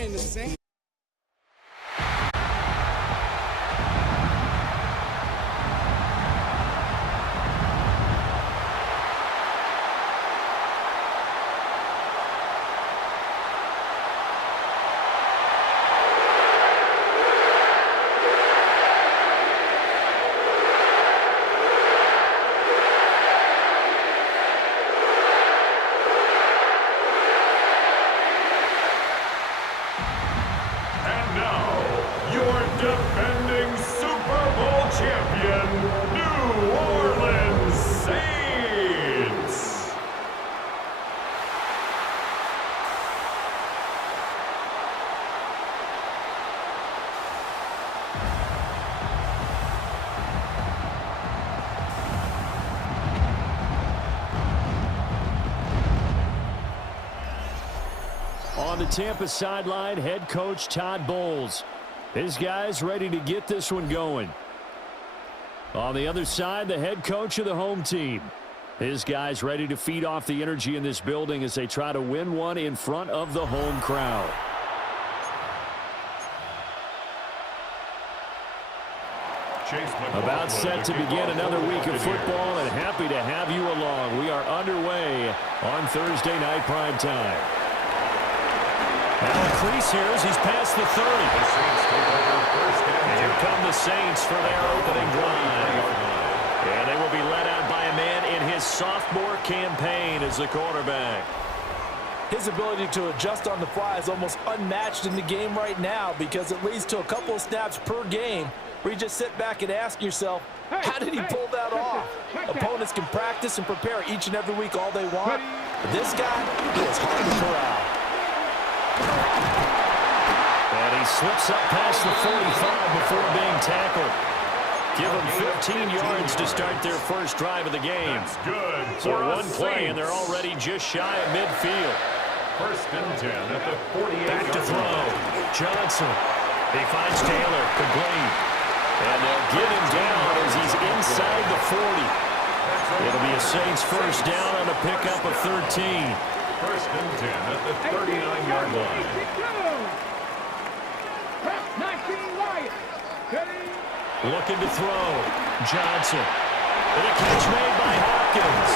win, the Saints. Defending Super Bowl champion, New Orleans Saints. On the Tampa sideline, head coach Todd Bowles. His guys ready to get this one going. On the other side, the head coach of the home team. His guys ready to feed off the energy in this building as they try to win one in front of the home crowd. About set to begin another week of football, and happy to have you along. We are underway on Thursday night prime time. Now a crease here as he's past the 30. And here come the Saints for their opening drive. And they will be led out by a man in his sophomore campaign as the quarterback. His ability to adjust on the fly is almost unmatched in the game right now because it leads to a couple of snaps per game where you just sit back and ask yourself, how did he pull that off? Opponents can practice and prepare each and every week all they want. But this guy, he is hard to corral. And he slips up past the 45 before being tackled. Give them 15 yards to start their first drive of the game. Good. So one play, and they're already just shy of midfield. First and 10 at the 48. Back to throw. Johnson. He finds Taylor. Complete. And they'll get him down as he's inside the 40. It'll be a Saints first down on a pickup of 13. First and 10 at the 39-yard line. Looking to throw. Johnson. And a catch made by Hopkins.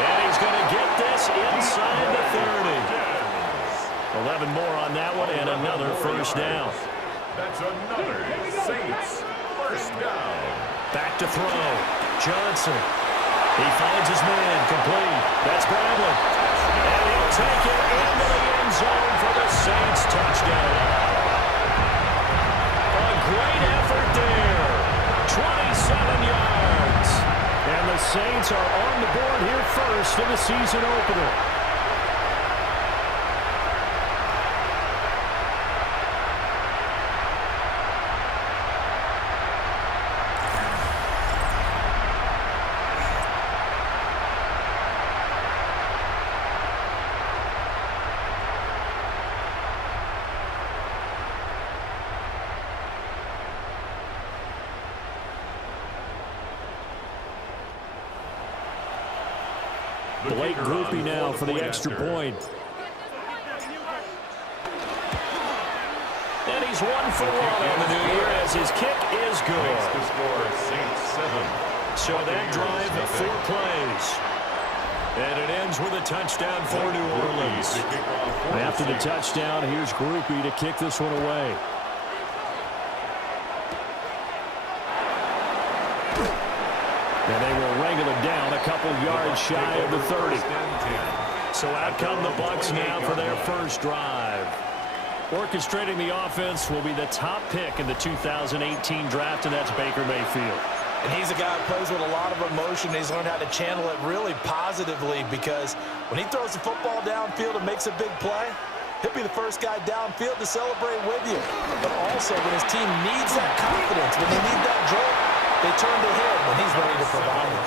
And he's going to get this inside the 30. 11 more on that one and another first down. That's another Saints first down. Back to throw. Johnson. He finds his man. Complete. That's Bradley. And he'll take it into the end zone for the Saints touchdown. A great effort there. 27 yards. And the Saints are on the board here first in the season opener. Blake Groupie now for the extra point. And he's 1 for 1 on the new year as his kick is good. So that drive, 4 plays. And it ends with a touchdown for New Orleans. After the touchdown, here's Groupie to kick this one away. And they will wrangle it down a couple yards shy of the 30. So out come the Bucs now for their first drive. Orchestrating the offense will be the top pick in the 2018 draft, and that's Baker Mayfield. And he's a guy who plays with a lot of emotion. He's learned how to channel it really positively because when he throws the football downfield and makes a big play, he'll be the first guy downfield to celebrate with you. But also when his team needs that confidence, when they need that jolt, they turn to him when he's ready to provide it.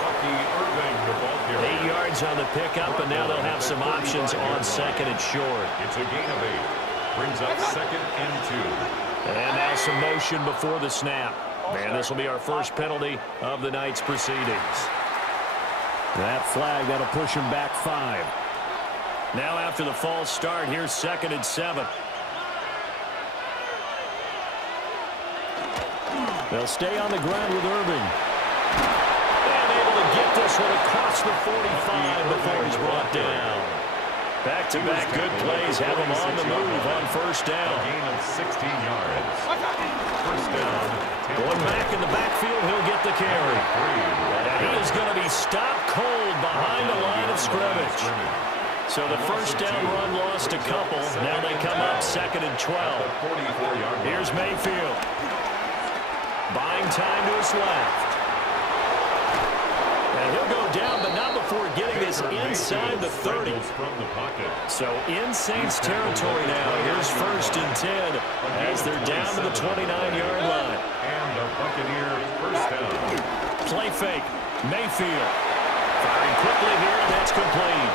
8 yards on the pickup, and now they'll have some options on second and short. It's a gain of 8. Brings up second and 2. And now some motion before the snap. And this will be our first penalty of the night's proceedings. That flag, that'll push him back 5. Now after the false start, here's second and 7. They'll stay on the ground with Irving. And able to get this one across the 45 before he's brought down. Back-to-back good plays have him on the move on first down. A gain of 16 yards. First down. Going back in the backfield, he'll get the carry. And he is going to be stopped cold behind the line of scrimmage. So the first down run lost a couple. Now they come up 2nd and 12. Here's Mayfield. Buying time to his left. And he'll go down, but not before getting this inside the 30. So in Saints territory now. Here's 1st and 10 as they're down to the 29-yard line. And the Buccaneer first down. Play fake. Mayfield. Firing quickly here, and that's complete.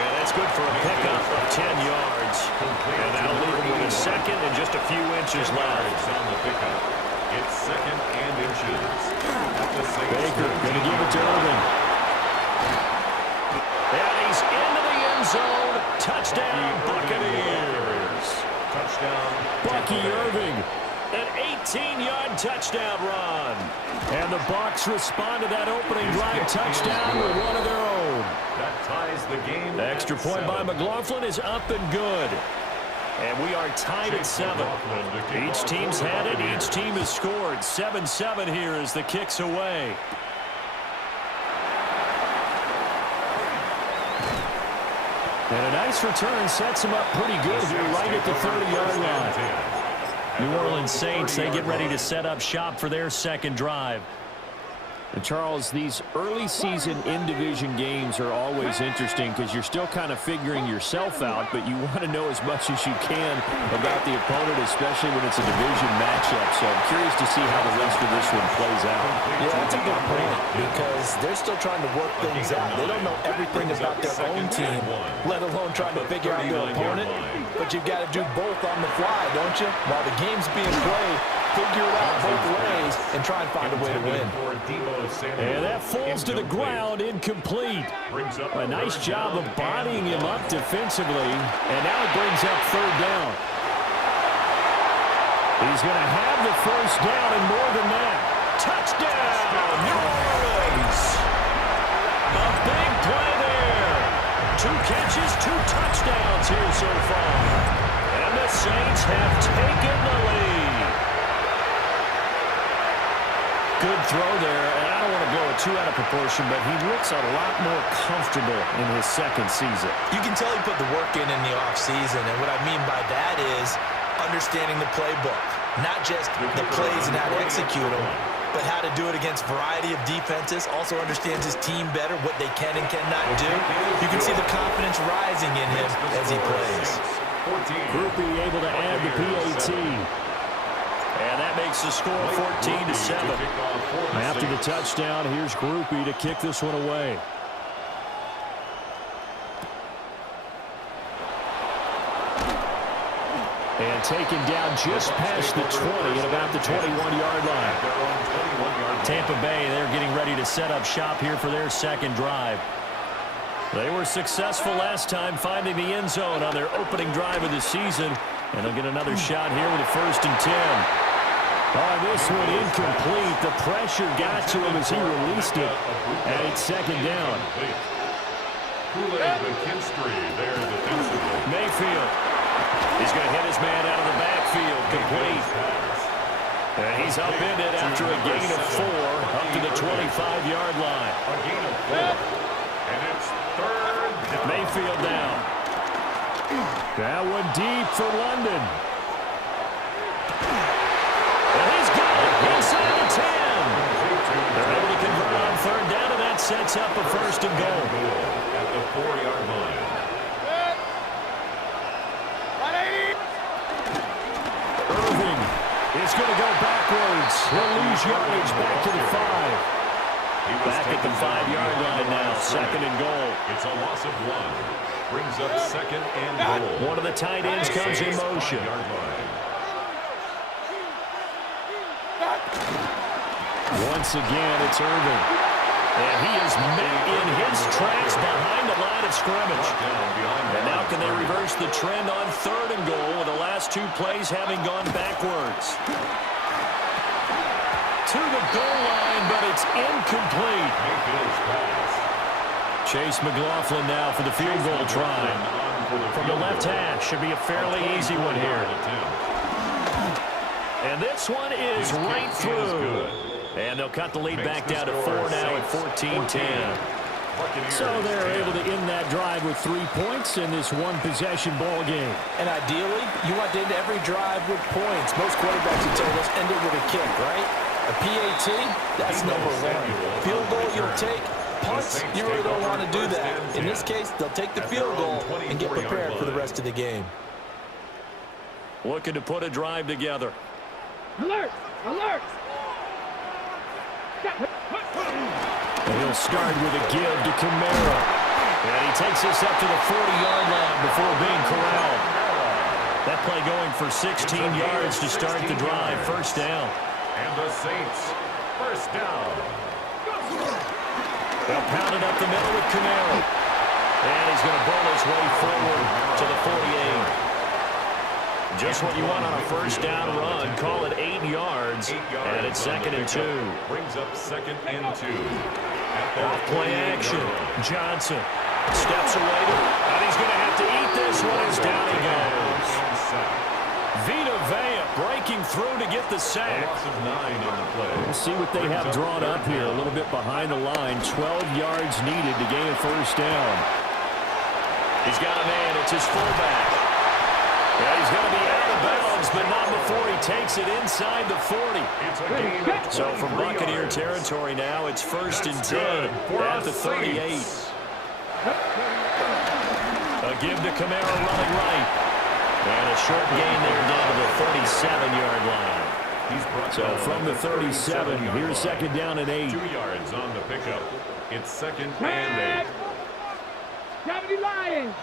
And that's good for a pickup of 10 yards. And that'll leave him with a second and just a few inches left. On the pickup. It's 2nd and inches. Baker going to give it to Irving. And he's into the end zone. Touchdown, Buccaneers. Touchdown. Bucky Irving. An 18-yard touchdown run. And the Bucs respond to that opening drive touchdown with one of their own. That ties the game. The extra point by McLaughlin is up and good. And we are tied at 7. Each team's had it. Each team has scored. 7-7 here as the kick's away. And a nice return sets him up pretty good here right at the 30-yard line. New Orleans Saints, they get ready to set up shop for their second drive. And Charles, these early season in-division games are always interesting because you're still kind of figuring yourself out, but you want to know as much as you can about the opponent, especially when it's a division matchup. So I'm curious to see how the rest of this one plays out. Yeah, that's a good point because they're still trying to work things out. They don't know everything about their own team, let alone trying to figure out their opponent. But you've got to do both on the fly, don't you? While the game's being played, figure it out both ways and try and find a way to win. And that falls to the ground, incomplete. A nice job of bodying him up defensively, and now it brings up 3rd down. He's going to have the first down and more than that. Touchdown, New Orleans. A big play there. 2 catches, 2 touchdowns here so far. And the Saints have taken the lead. Good throw there, and I don't want to blow it too out of proportion, but he looks a lot more comfortable in his second season. You can tell he put the work in the offseason, and what I mean by that is understanding the playbook. Not just the plays and how to execute them, but how to do it against a variety of defenses. Also understands his team better, what they can and cannot do. You can see the confidence rising in him as he plays. Groupie able to add the PAT. And that makes the score 14-7. After the touchdown, here's Groupie to kick this one away. And taken down just past the 20 at about the 21-yard line. Tampa Bay, they're getting ready to set up shop here for their second drive. They were successful last time finding the end zone on their opening drive of the season. And they'll get another shot here with a 1st and 10. Oh, this one incomplete. The pressure got to him as he released it. And it's 2nd down. Mayfield. He's going to hit his man out of the backfield. Complete. And he's upended after a gain of 4 up to the 25-yard line. A gain of 4. And it's 3rd down. Mayfield down. That one deep for London. And he's got it inside the 10. They're able to convert on 3rd down, and that sets up a 1st and goal. At the 4-yard line. Irving is going to go backwards. He'll lose yardage back to the 5. Back at the 5-yard line now. 2nd and goal. It's a loss of 1. Brings up 2nd and goal. One of the tight ends comes in motion. Once again, it's Irving. And he is met in his tracks behind the line of scrimmage. And now can they reverse the trend on 3rd and goal with the last 2 plays having gone backwards? to the goal line, but it's incomplete. Mayfield's pass. Chase McLaughlin now for the field goal try. From the left hash, should be a fairly easy one here. And this one is right through. And they'll cut the lead back down to 4 now at 14-10. So they're able to end that drive with 3 points in this one-possession ball game. And ideally, you want to end every drive with points. Most quarterbacks would tell us end it with a kick, right? A PAT, that's number one. Field goal you'll take. Punts, you really don't want to do that. In this case, they'll take the field goal and get prepared for the rest of the game. Looking to put a drive together. Alert! Alert! And he'll start with a give to Camara. And he takes this up to the 40-yard line before being corralled. That play going for 16 yards to start the drive. First down. And the Saints, first down. They'll pound it up the middle with Camara. And he's going to bowl his way forward to the 48. Just what you want on a first down run. Call it 8 yards. And it's 2nd and 2. Brings up 2nd and 2. Off play action. Johnson steps away. And he's going to have to eat this one as down he goes. Vita Vea breaking through to get the sack. Loss of 9 on the play. We'll see what they have drawn up here. A little bit behind the line. 12 yards needed to gain a first down. He's got a man. It's his fullback. Yeah, he's going to be out of bounds, but not before he takes it inside the 40. So from Buccaneer territory now, it's 1st and 10 at the 38. A give to Camara running right. And a short gain there down to the 37-yard line. So from the 37, here's 2nd down and 8. 2 yards on the pickup. It's 2nd and 8. Gravity Lions!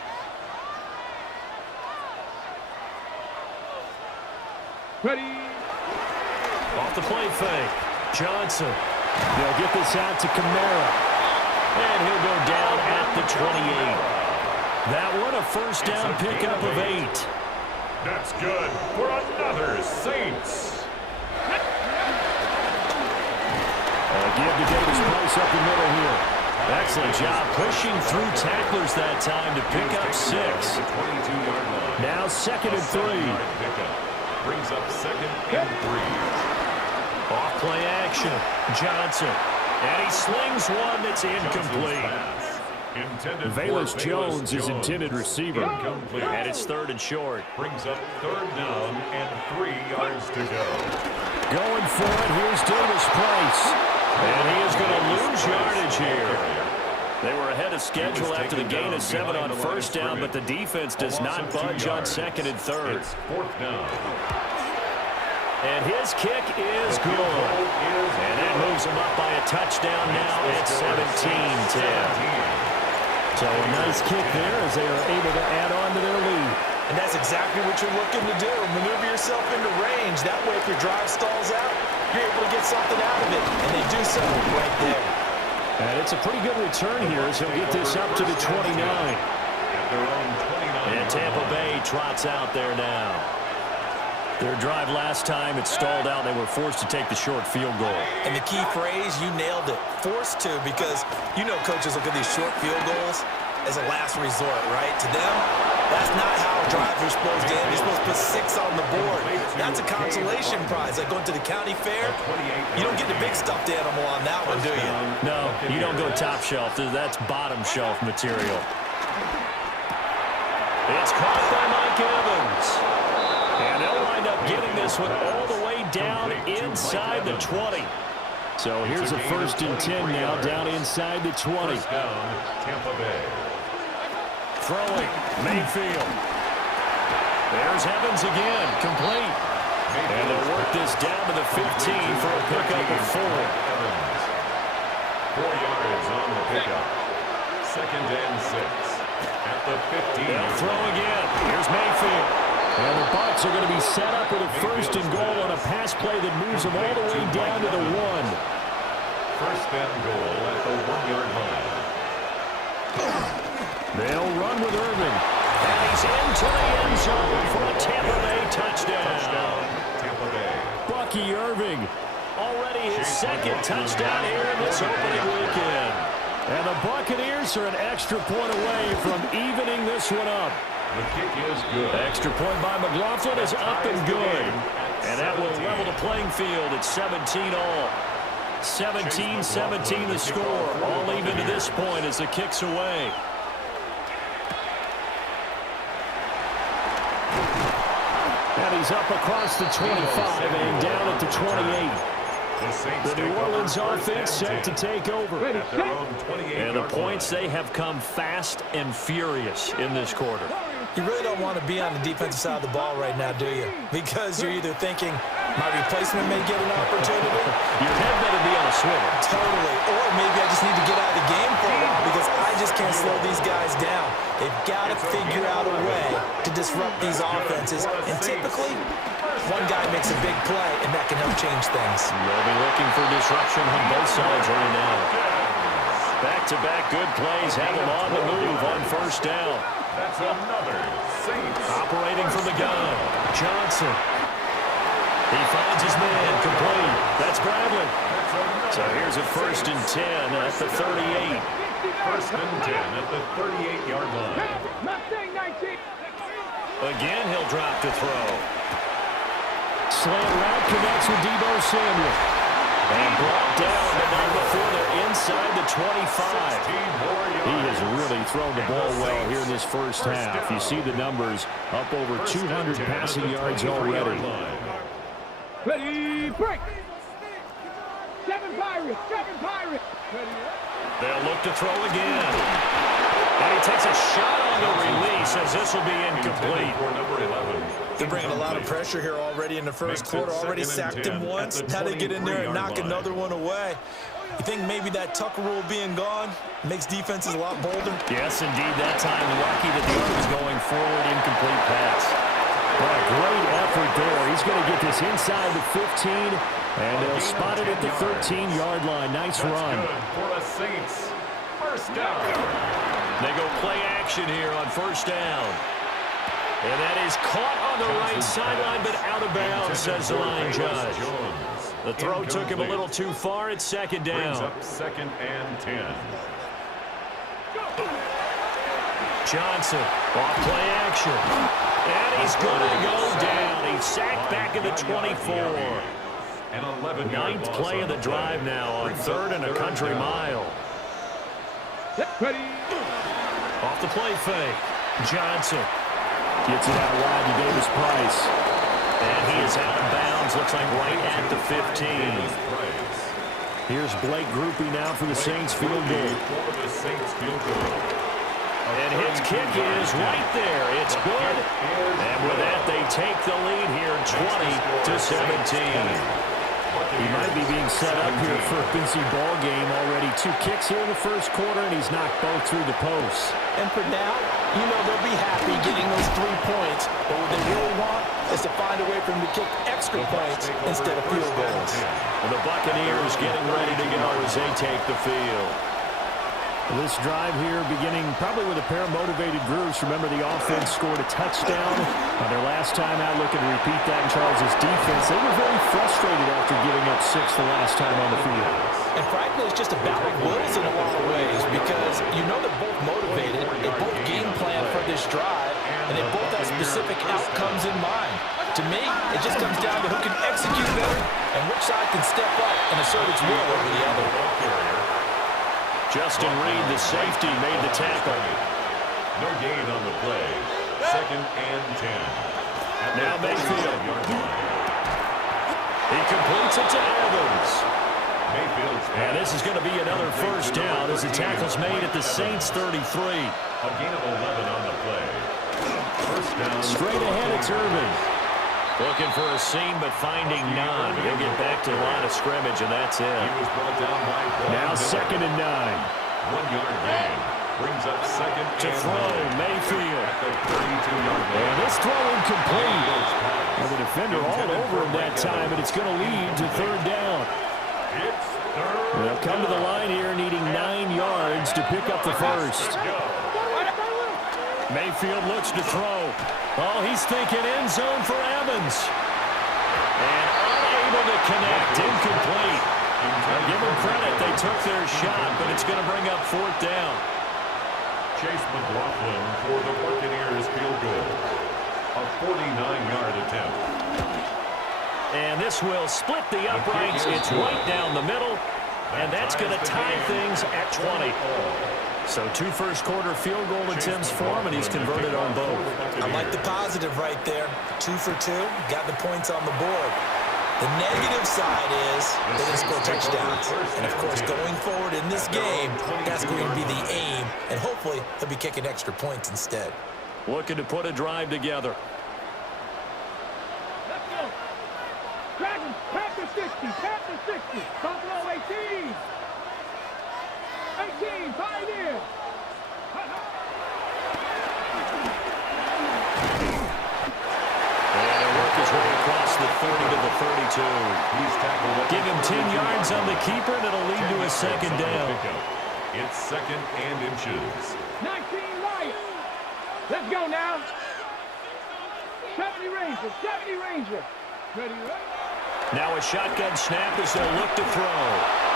Ready? Off the play fake. Johnson. They'll get this out to Camara. And he'll go down at the 28. That one a first down pickup of 8. That's good for another Saints. Give to Davis Price up the middle here. Excellent job pushing through tacklers that time to pick up 6. Now 2nd and 3. Brings up 2nd and 3. Off play action. Johnson. And he slings one that's incomplete. Velus Jones is intended receiver. And it's 3rd and short. Brings up 3rd down and 3 yards to go. Going for it. Here's Davis Price. And he is going to lose yardage here. They were ahead of schedule after the gain of 7 on first down, but the defense does not budge on 2nd and 3rd. It's 4th down. And his kick is good. And that moves him up by a touchdown now at 17-10. So a nice kick there as they are able to add on to their lead. And that's exactly what you're looking to do. Maneuver yourself into range. That way, if your drive stalls out, you're able to get something out of it. And they do so right there. And it's a pretty good return here as he'll get this up to the 29. And Tampa Bay trots out there now. Their drive last time, it stalled out. They were forced to take the short field goal. And the key phrase, you nailed it. Forced to, because you know coaches look at these short field goals as a last resort, right? To them, that's not how drives are supposed to end. You're supposed to put 6 on the board. That's a consolation prize. Like going to the county fair, you don't get the big stuffed animal on that one, do you? No, you don't go top shelf. That's bottom shelf material. It's caught by Mike Evans. And they'll wind up getting this one all the way down inside the 20. So here's a 1st and 10 now down inside the 20. Tampa Bay. Throwing, Mayfield. There's Evans again, complete. And they'll work this down to the 15 for a pickup of 4. 4 yards on the pickup. 2nd and 6. At the 15. They'll throw again. Here's Mayfield. And the Bucs are going to be set up with a 1st and goal on a pass play that moves them all the way down to the 1. 1st and goal at the 1-yard line. They'll run with Irving. And he's into the end zone for a Tampa Bay touchdown. Tampa Bay. Bucky Irving Already his second touchdown here in this opening weekend. And the Buccaneers are an extra point away from evening this one up. The kick is good. Extra point by McLaughlin is up and good. And that will level the playing field at 17 all. 17-17 the score. All even to this point as the kick's away. And he's up across the 25 and down at the 28. The New Orleans offense set to take over. And the points, they have come fast and furious in this quarter. You really don't want to be on the defensive side of the ball right now, do you? Because you're either thinking, my replacement may get an opportunity. Your head better be on a swivel. Totally. Or maybe I just need to get out of the game for a while because I just can't slow these guys down. They've got to figure out a way to disrupt these offenses. And typically, one guy makes a big play, and that can help change things. They'll be looking for disruption on both sides right now. Back-to-back good plays have them on the move on first down. That's another Saints. Operating from the gun, Johnson. He finds his man complete. That's Bradley. So here's a 1st and 10 at the 38. 1st and 10 at the 38-yard line. Again, he'll drop to throw. Slant route connects with Deebo Samuel. And brought down, but not before they're inside the 25. He has really thrown the ball well here in this first half. You see the numbers, up over 200 passing yards already. Ready, break. 7 Pirates, 7 Pirates. They'll look to throw again. And he takes a shot on the release as this will be incomplete. They're bringing a lot of pressure here already in the first quarter. Already sacked him once. Now they get in there and knock another one away. You think maybe that Tucker rule being gone makes defenses a lot bolder? Yes, indeed. That time lucky that the other was going forward. Incomplete pass. But a great effort there. He's going to get this inside the 15, and they'll spot it at the 13-yard line. Nice run. For the Saints. First down. They go play action here on first down. And that is caught on the right sideline, but out of bounds, says the line judge. The throw took him a little too far. It's 2nd down. Brings up 2nd and 10. Johnson, off play action. And he's going to go down. He's sacked back in the 24. An 11-yard Ninth play of the drive now on 3rd and a country mile. Ready. Off the play fake. Johnson gets it out wide to Davis Price. And he is out of bounds. Looks like right at the 15. Here's Blake Groupie now for the Saints field goal. And his kick is right there. It's good. And with that, they take the lead here 20-17. He might be being set up here for a busy ball game already. 2 kicks here in the first quarter, and he's knocked both through the posts. And for now, you know they'll be happy getting those 3 points. But what they really want is to find a way for them to kick extra points instead of field goals. And the Buccaneers getting ready to go as they take the field. This drive here beginning probably with a pair of motivated groups. Remember, the offense scored a touchdown on their last time out, looking to repeat that in Charles' defense. They were very frustrated after giving up 6 the last time on the field. And frankly, it's just a battle of wills in a lot of ways because you know they're both motivated, they both game plan for this drive, and they both have specific outcomes in mind. To me, it just comes down to who can execute better and which side can step up and assert its will over the other. Justin Reed, the safety, made the tackle. No gain on the play. 2nd and 10. Now Mayfield. He completes it to Evans. And this is going to be another first down as the tackle's made at the Saints 33. A gain of 11 on the play. First down. Straight ahead, it's Irvin. Looking for a seam, but finding none. He'll get back to the line of scrimmage, and that's it. He was brought down by now 2nd and 9. 1-yard gain. Brings up 2nd to throw, Mayfield. At the 32-yard line. And this throw incomplete. Well, the defender all over him that time, and it's going to lead to 3rd down. It's 3rd. They'll come to the line here, needing 9 yards to pick up the first. Mayfield looks to throw. Oh, he's thinking end zone for Evans. And unable to connect. Incomplete. Give them credit. They took their shot, but it's going to bring up fourth down. Chase McLaughlin for the Buccaneers field goal. A 49-yard attempt. And this will split the uprights. It's right down the middle, and that's going to tie things at 20. So 2 first-quarter field goal attempts for him, and he's converted on both. I like the positive right there. 2 for 2. Got the points on the board. The negative side is they didn't score touchdowns. And, of course, going forward in this game, that's going to be the aim. And hopefully he'll be kicking extra points instead. Looking to put a drive together. Let's go. Dragons, Panther 60, Panther 60. Buffalo 18. 18, Pioneer. And he'll work his way across the 30 to the 32. Give him 10 yards on the keeper, and it'll lead to a second down. It's second and inches. 19 right. Let's go now. 70 Ranger, 70 Ranger. Ready, right? Now a shotgun snap as they'll look to throw.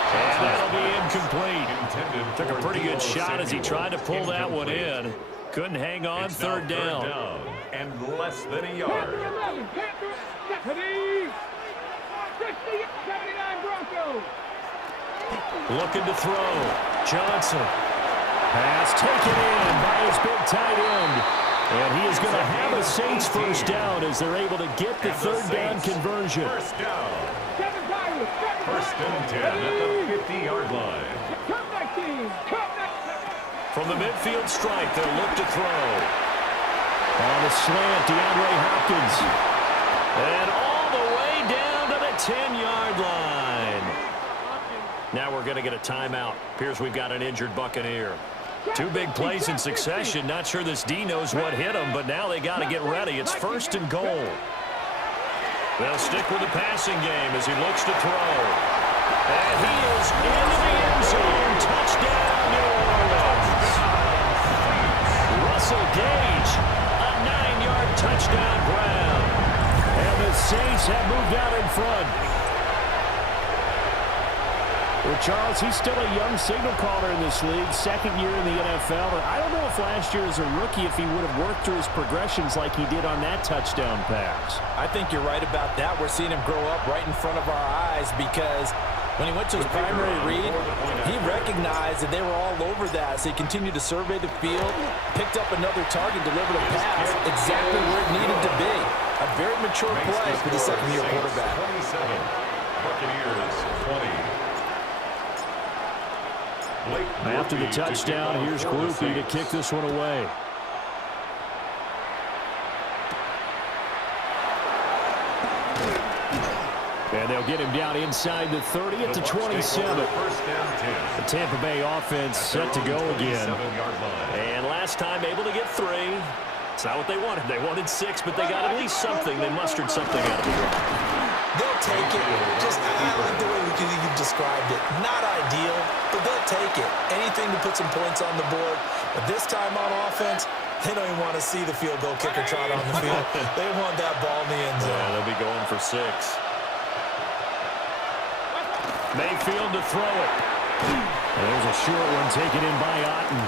And that'll be incomplete. Took a pretty good shot as he tried to pull that one in. Couldn't hang on. Third down. And less than a yard. Panther 11, Panther 70. 60, 79 Broncos. Looking to throw. Johnson. Pass taken in by his big tight end. And he is going to have a Saints first down as they're able to get the third down conversion. First down. 7 Pirates, 7 First and 10 at the 50-yard line. Come 19, come 19. From the midfield stripe, they'll look to throw. On the slant, DeAndre Hopkins. And all the way down to the 10-yard line. Now we're going to get a timeout. Appears we've got an injured Buccaneer. 2 big plays in succession. Not sure this D knows what hit him, but now they got to get ready. It's first and goal. They'll stick with the passing game as he looks to throw. And he is into the end zone. Touchdown, New Orleans. Russell Gage, a 9-yard touchdown grab. And the Saints have moved out in front. Well, Charles, he's still a young signal caller in this league, second year in the NFL. And I don't know if last year as a rookie if he would have worked through his progressions like he did on that touchdown pass. I think you're right about that. We're seeing him grow up right in front of our eyes because when he went to his primary read, he recognized that they were all over that. So he continued to survey the field, picked up another target, delivered a pass exactly where it needed to be. A very mature play for the second-year quarterback. 27, Buccaneers 20. After the touchdown, here's Groupie to kick this one away. And they'll get him down inside the 30 at the 27. The Tampa Bay offense set to go again. And last time able to get 3. It's not what they wanted. They wanted 6, but they got at least something. They mustered something out of the drive. They'll take it. Just, I like the way you've described it. Not ideal, but they'll take it. Anything to put some points on the board. But this time on offense, they don't even want to see the field goal kicker trot on the field. They want that ball in the end zone. Yeah, they'll be going for 6. Mayfield to throw it. And there's a short one taken in by Otten.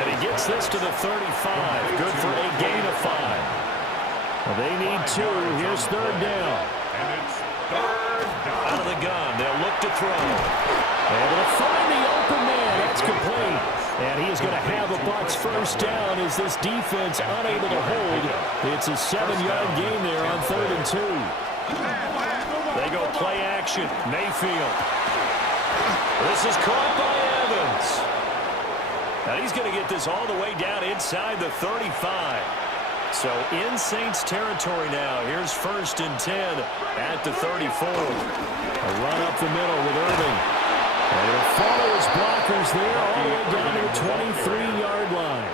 And he gets this to the 35. Good for a gain of 5. Well, they need 2. Here's third down. And it's third down. Out of the gun. They'll look to throw. Able to find the open man. That's complete. And he is going to have a Bucs first down as this defense unable to hold. It's a 7-yard gain there on 3rd and 2. They go play action. Mayfield. This is caught by Evans. Now he's going to get this all the way down inside the 35. So in Saints territory now. Here's 1st and 10 at the 34. A run up the middle with Irving. And he'll follow his blockers there all the way down to the 23-yard line.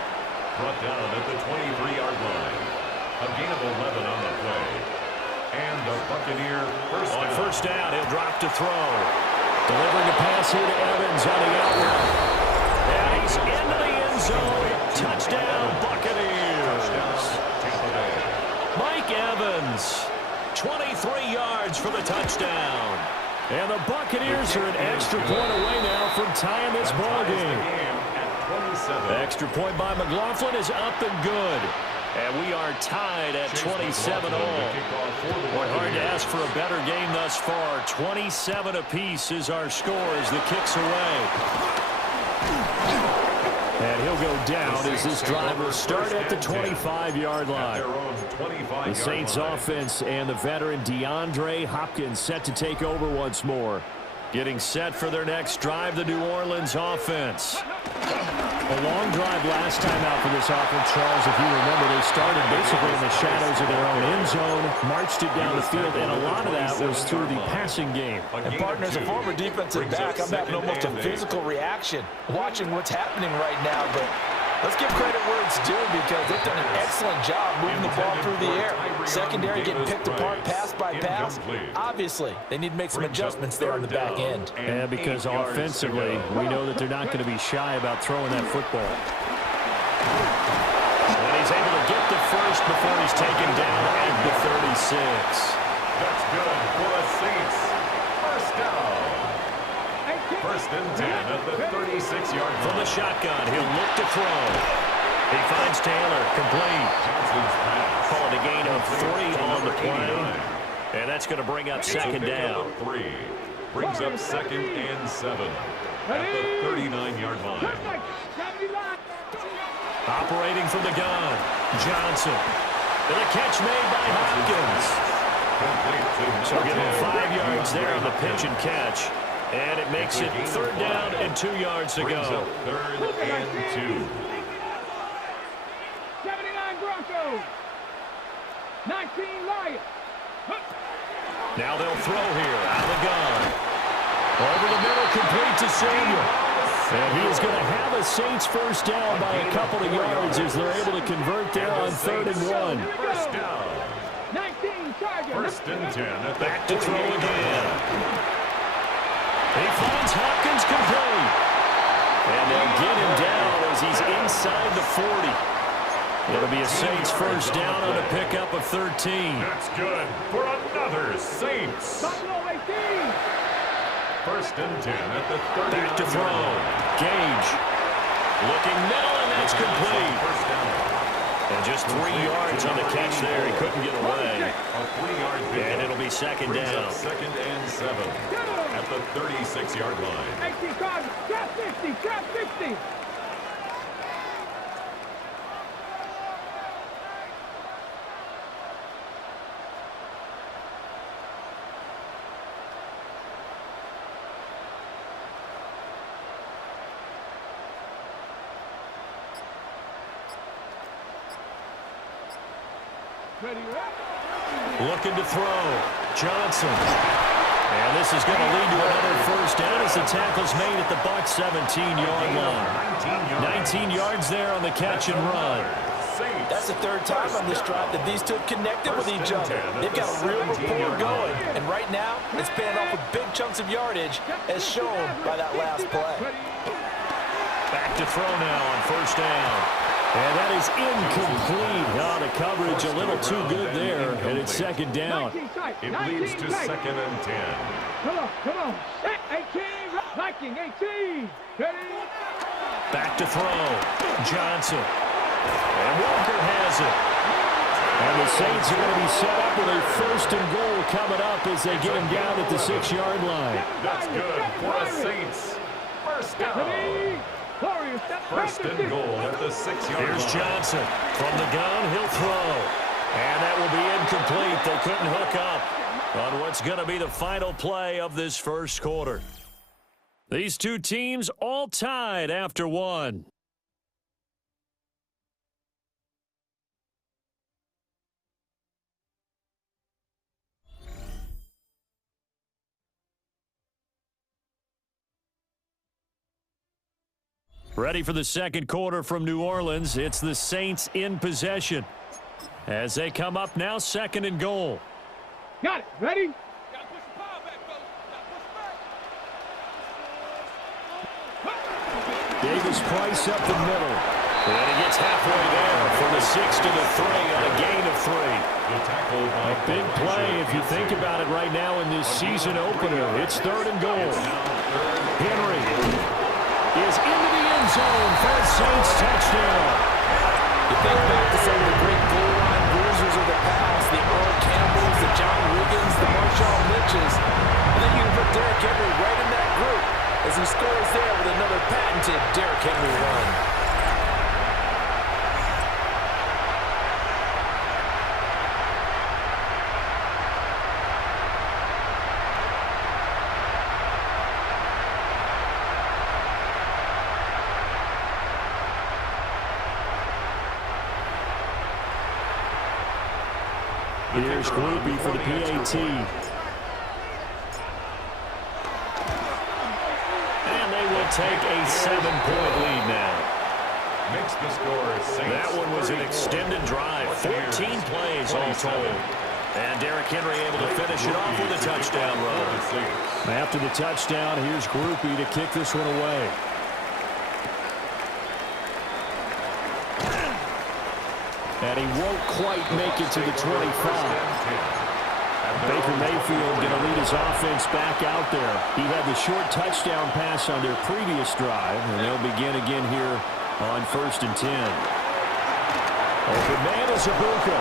Brought down at the 23-yard line. A gain of 11 on the play. And the Buccaneer first down. He'll drop to throw. Delivering a pass here to Evans on the outlet. And he's into the end zone. Touchdown, Buccaneers. Touchdown, Tampa Bay. Mike Evans 23 yards for the touchdown. And the Buccaneers are an extra point away now from tying this ball game. Extra point by McLaughlin is up and good. And we are tied at 27 all. Boy, hard to ask for a better game thus far. 27 apiece is our score as the kick's away. And he'll go down as this drive will start at the 25-yard line. The Saints offense and the veteran DeAndre Hopkins set to take over once more. Getting set for their next drive, the New Orleans offense. A long drive last time out for this offense, Charles. If you remember, they started basically in the shadows of their own end zone, marched it down the field, and a lot of that was through the passing game. And partner, as a former defensive back, I'm having almost a physical reaction watching what's happening right now. But let's give credit where it's due because they've done an excellent job moving the ball through the air. Secondary getting picked apart pass by pass. Obviously, they need to make some adjustments there on the back end. And because offensively, we know that they're not going to be shy about throwing that football. And he's able to get the first before he's taken down at the 36. That's good for the Saints. First down. First and 10 at the 36-yard line. From the shotgun, he'll look to throw. He finds Taylor, complete. Calling a gain of 3 on the play. And that's going to bring up second down. 3. Brings up second and 7 at the 39-yard line. Operating from the gun, Johnson. And a catch made by Hopkins. So give him 5 yards there on the pitch and catch. And it makes it third down and 2 yards to go. Third and 2. 79 Broncos. 19 Lions. Now they'll throw here out of the gun. Over the middle, complete to Samuel. And he is going to have a Saints first down by a couple of yards as they're able to convert there on 3rd and 1. First down. 19 Chargers. First and 10 at the Back to throw again. He finds Hopkins complete. And they'll get him down as he's inside the 40. It'll be a Saints first down on a pickup of 13. That's good for another Saints. Buffalo 18. First and 10 at the 30. Back to throw. Gage. Looking middle, and that's complete. First down. And just 3 yards on the catch there. He couldn't get away. A 3-yard pickup. And it'll be second down. Second and 7 at the 36-yard line. 18 Chargers. Trap 60. Trap 60. Looking to throw. Johnson. And this is going to lead to another first down as the tackle's made at the Bucs 17-yard line. 19 yards there on the catch and run. That's the third time on this drive that these two have connected with each other. They've got a real rapport going. And right now, it's paying off with big chunks of yardage as shown by that last play. Back to throw now on first down. And that is incomplete. Oh, the coverage a little too good there, and it's second down. It leads to second and 10. Come on. 18, Viking, 18. Ready? Back to throw. Johnson. And Walker has it. And the Saints are going to be set up with a first and goal coming up as they get him down at the 6-yard line. That's good for the Saints. First down. First and goal at the 6-yard line. Here's Johnson. From the gun, he'll throw. And that will be incomplete. They couldn't hook up on what's going to be the final play of this first quarter. These two teams all tied after one. Ready for the second quarter from New Orleans. It's the Saints in possession. As they come up now, second and goal. Got it. Ready? Davis Price up the middle. And he gets halfway there from the 6 to the 3 on a gain of 3. A big play if you think about it right now in this season opener. It's 3rd and goal. Henry is into the end zone for a Saints touchdown. You think back to some of the great goal line bruisers of the past, the Earl Campbells, the John Wiggins, the Marshawn Lynches. And then you can put Derrick Henry right in that group as he scores there with another patented Derrick Henry run. Here's Groupie for the PAT. And they will take a 7-point lead now. Makes the score Saints. That one was an extended drive. 14 plays all told. And Derrick Henry able to finish it off with a touchdown run. After the touchdown, here's Groupie to kick this one away. And he won't quite make it to the 25. Baker Mayfield going to lead his offense back out there. He had the short touchdown pass on their previous drive, and they'll begin again here on 1st and 10. Open man is Ibuka.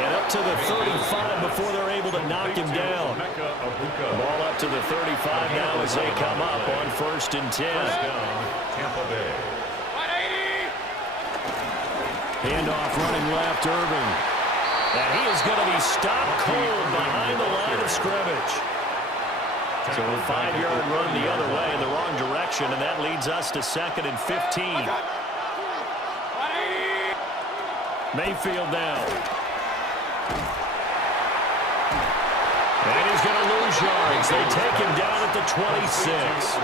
And up to the 35 before they're able to knock him down. Ball up to the 35 now as they come up on 1st and 10. Tampa Bay. Handoff running left, Irving. And he is going to be stopped cold behind the line of scrimmage. So a 5-yard run the other way in the wrong direction, and that leads us to 2nd and 15. Mayfield now. And he's going to lose yards. They take him down at the 26.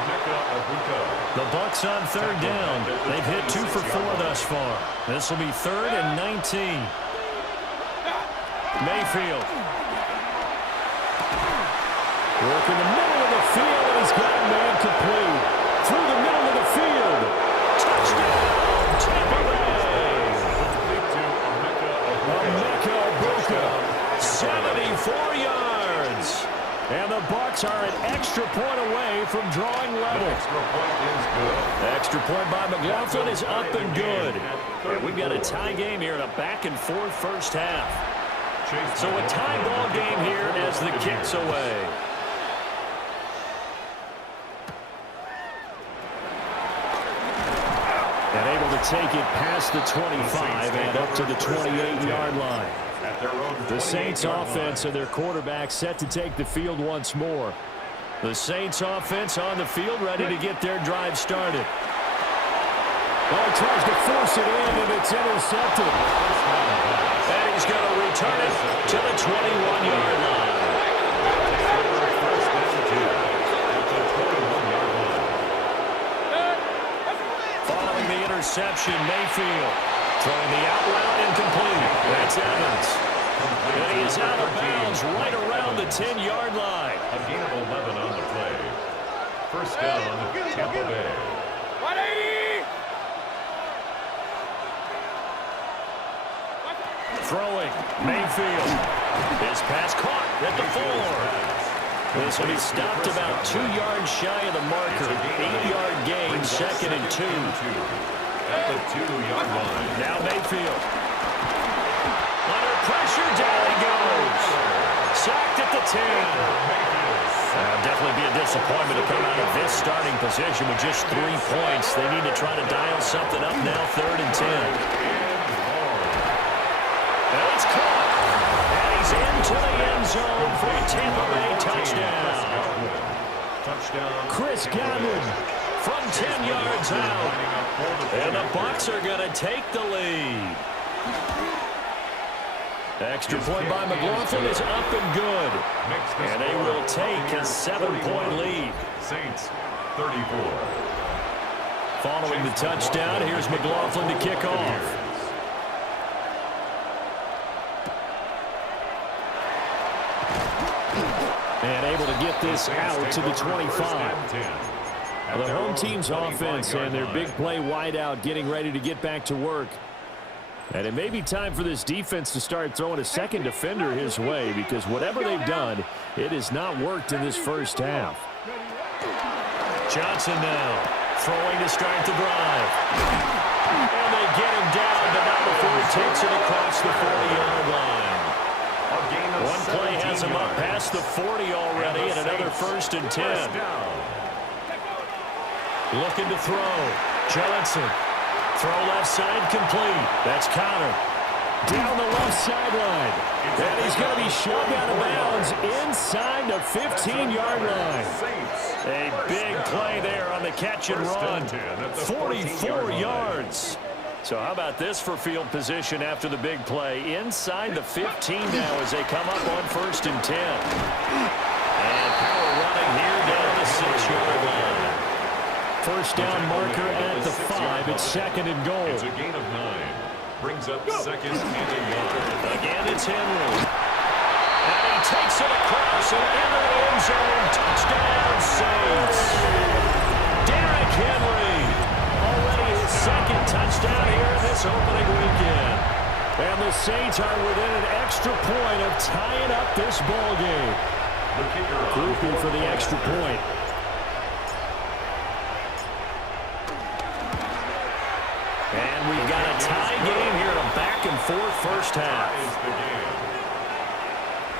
The Bucs on 3rd down. They've hit 2 for 4 thus far. This will be 3rd and 19. Mayfield. Work in the middle of the field, and he's got a man complete. Through the middle of the field. Touchdown, Tampa Bay. Emeka Ibuka, 74 yards. And the Bucs are an extra point away from drawing level. Extra point by McLaughlin is up and good. And we've got a tie game here in a back-and-forth first half. So a tie ball game here as the kick's away. And able to take it past the 25 and up to the 28-yard line. The Saints offense and their quarterback set to take the field once more. The Saints offense on the field ready to get their drive started. Oh, he tries to force it in, and it's intercepted. And he's going to return it to the 21-yard line. Following the interception, Mayfield throwing the out route incomplete. That's Evans. And he is out of bounds right around the 10-yard line. A gain of 11 on the play. First down, Tampa Bay. 180! Throwing, Mayfield. His pass caught at the 4. This will be stopped about 2 yards shy of the marker. 8-yard gain, 2nd and 2. At the 2-yard line. Now Mayfield. Under pressure, down he goes. Sacked at the 10. Definitely be a disappointment to come out of this starting position with just 3 points. They need to try to dial something up now, 3rd and 10. And it's caught. And he's into the end zone for a Tampa Bay touchdown. Chris Godwin from 10 yards out. And the Bucs are going to take the lead. Extra point by McLaughlin is up and good. And they will take a 7-point lead. Saints 34. Following the touchdown, here's McLaughlin to kick off. And able to get this out to the 25. The home team's offense and their big play wideout getting ready to get back to work. And it may be time for this defense to start throwing a second defender his way, because whatever they've done, it has not worked in this first half. Johnson now throwing to start the drive. And they get him down, but not before he takes it across the 40-yard line. One play has him up past the 40 already, and another 1st and 10. Looking to throw. Johnson. Throw left side complete. That's Connor. Down the left sideline. And he's going to be shoved out of bounds inside the 15-yard line. A big play there on the catch and run. 44 yards. So how about this for field position after the big play? Inside the 15 now as they come up on 1st and 10. And power running here down the 6-yard line. First down marker at the 5. It's 2nd and goal. It's a gain of 9. Brings up 2nd and a yard. Again, it's Henry. And he takes it across and into the end zone. Touchdown, Saints. Derrick Henry. Already his 2nd touchdown here in this opening weekend. And the Saints are within an extra point of tying up this ball game. Grouping for the extra point. And we've got a tie game here, a back-and-forth first half.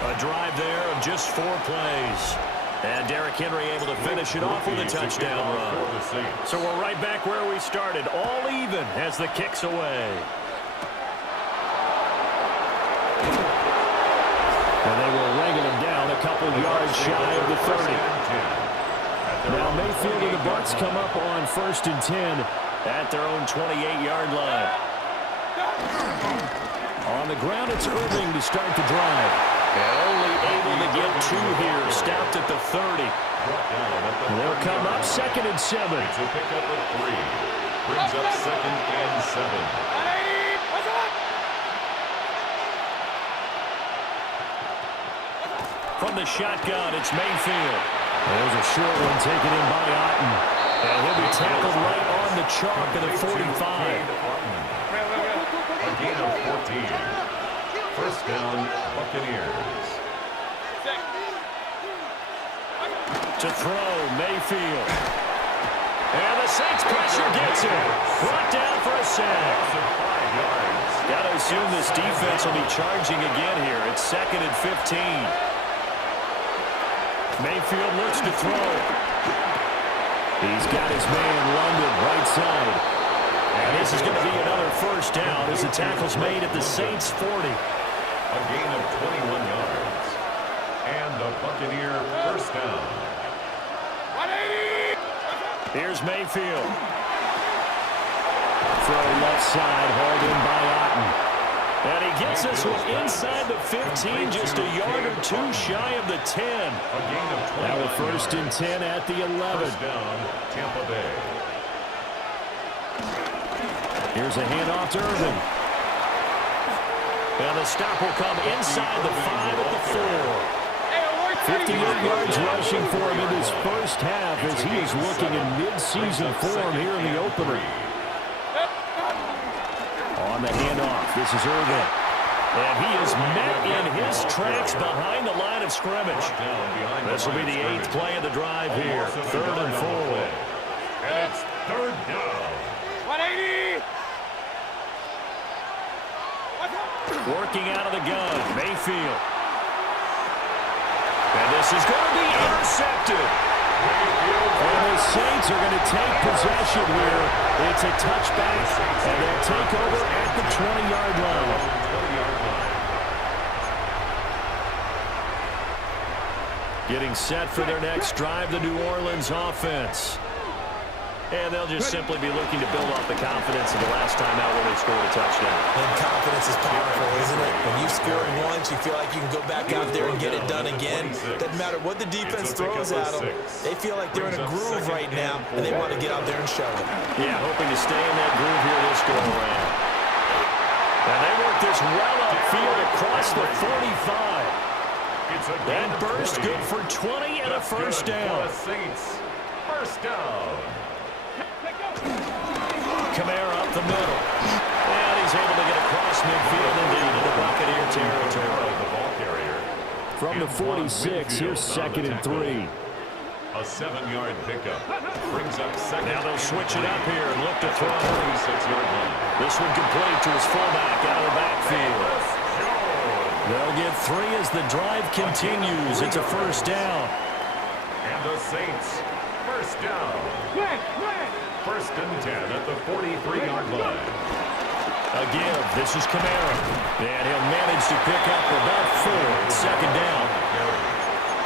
A drive there of just 4 plays. And Derrick Henry able to finish it off with a touchdown run. So we're right back where we started, all even as the kick's away. And they were ringing him down a couple yards shy of the 30. Now Mayfield and the Bucs come up on 1st and 10 at their own 28-yard line. On the ground, it's Irving to start the drive. And only able to get 2 here, stopped at the 30. They'll come up 2nd and 7. It's a pickup of 3. Brings up 2nd and 7. From the shotgun, it's Mayfield. There's a short one taken in by Otten. And he'll be tackled right on the chalk at the 45. A gain of 14. First down, Buccaneers. To throw, Mayfield. And the Saints pressure gets him. Brought down for a sack. Got to assume this defense will be charging again here. It's 2nd and 15. Mayfield looks to throw. He's got his man London right side. And this is going to be another first down as the tackle's made at the Saints 40. A gain of 21 yards. And the Buccaneer first down. Here's Mayfield. Throw left side, hauled in by Otten. And he gets this one inside the 15, just a yard or 2 shy of the 10. Now a 1st and 10 at the 11. First down, Tampa Bay. Here's a handoff to Irvin. And the stop will come inside the 5 at the 4. 58 yards rushing for him in this first half as he is looking in mid-season form here in the opener. On the handoff, this is Irvin. And he is met in his tracks behind the line of scrimmage. This will be the 8th play of the drive here. 3rd and 4. And it's 3rd down. 180! Working out of the gun, Mayfield. And this is going to be intercepted. And the Saints are going to take possession here. It's a touchback, and they'll take over at the 20-yard line. Getting set for their next drive, the New Orleans offense. And they'll just simply be looking to build off the confidence of the last time out when they scored a touchdown. And confidence is powerful, isn't it? When you've scored once, you feel like you can go back out there and get it done again. Doesn't matter what the defense throws at them. They feel like they're in a groove right now, and they want to get out there and show it. Yeah, hoping to stay in that groove here this go-around. And they work this well upfield across the 45. That burst good for 20 and a first down. First down. Kamara up the middle. And he's able to get across across midfield and down into Buccaneer territory. The ball carrier. From the 46, here's 2nd and 3. A 7-yard pickup. Brings up second. Now they'll switch it up here and look to throw. 46-yard line. This one complete to his fullback out of the backfield. They'll get 3 as the drive continues. It's a first down. And the Saints, first down. First and 10 at the 43-yard line. A give. This is Kamara. And he'll manage to pick up about 4. It's second down.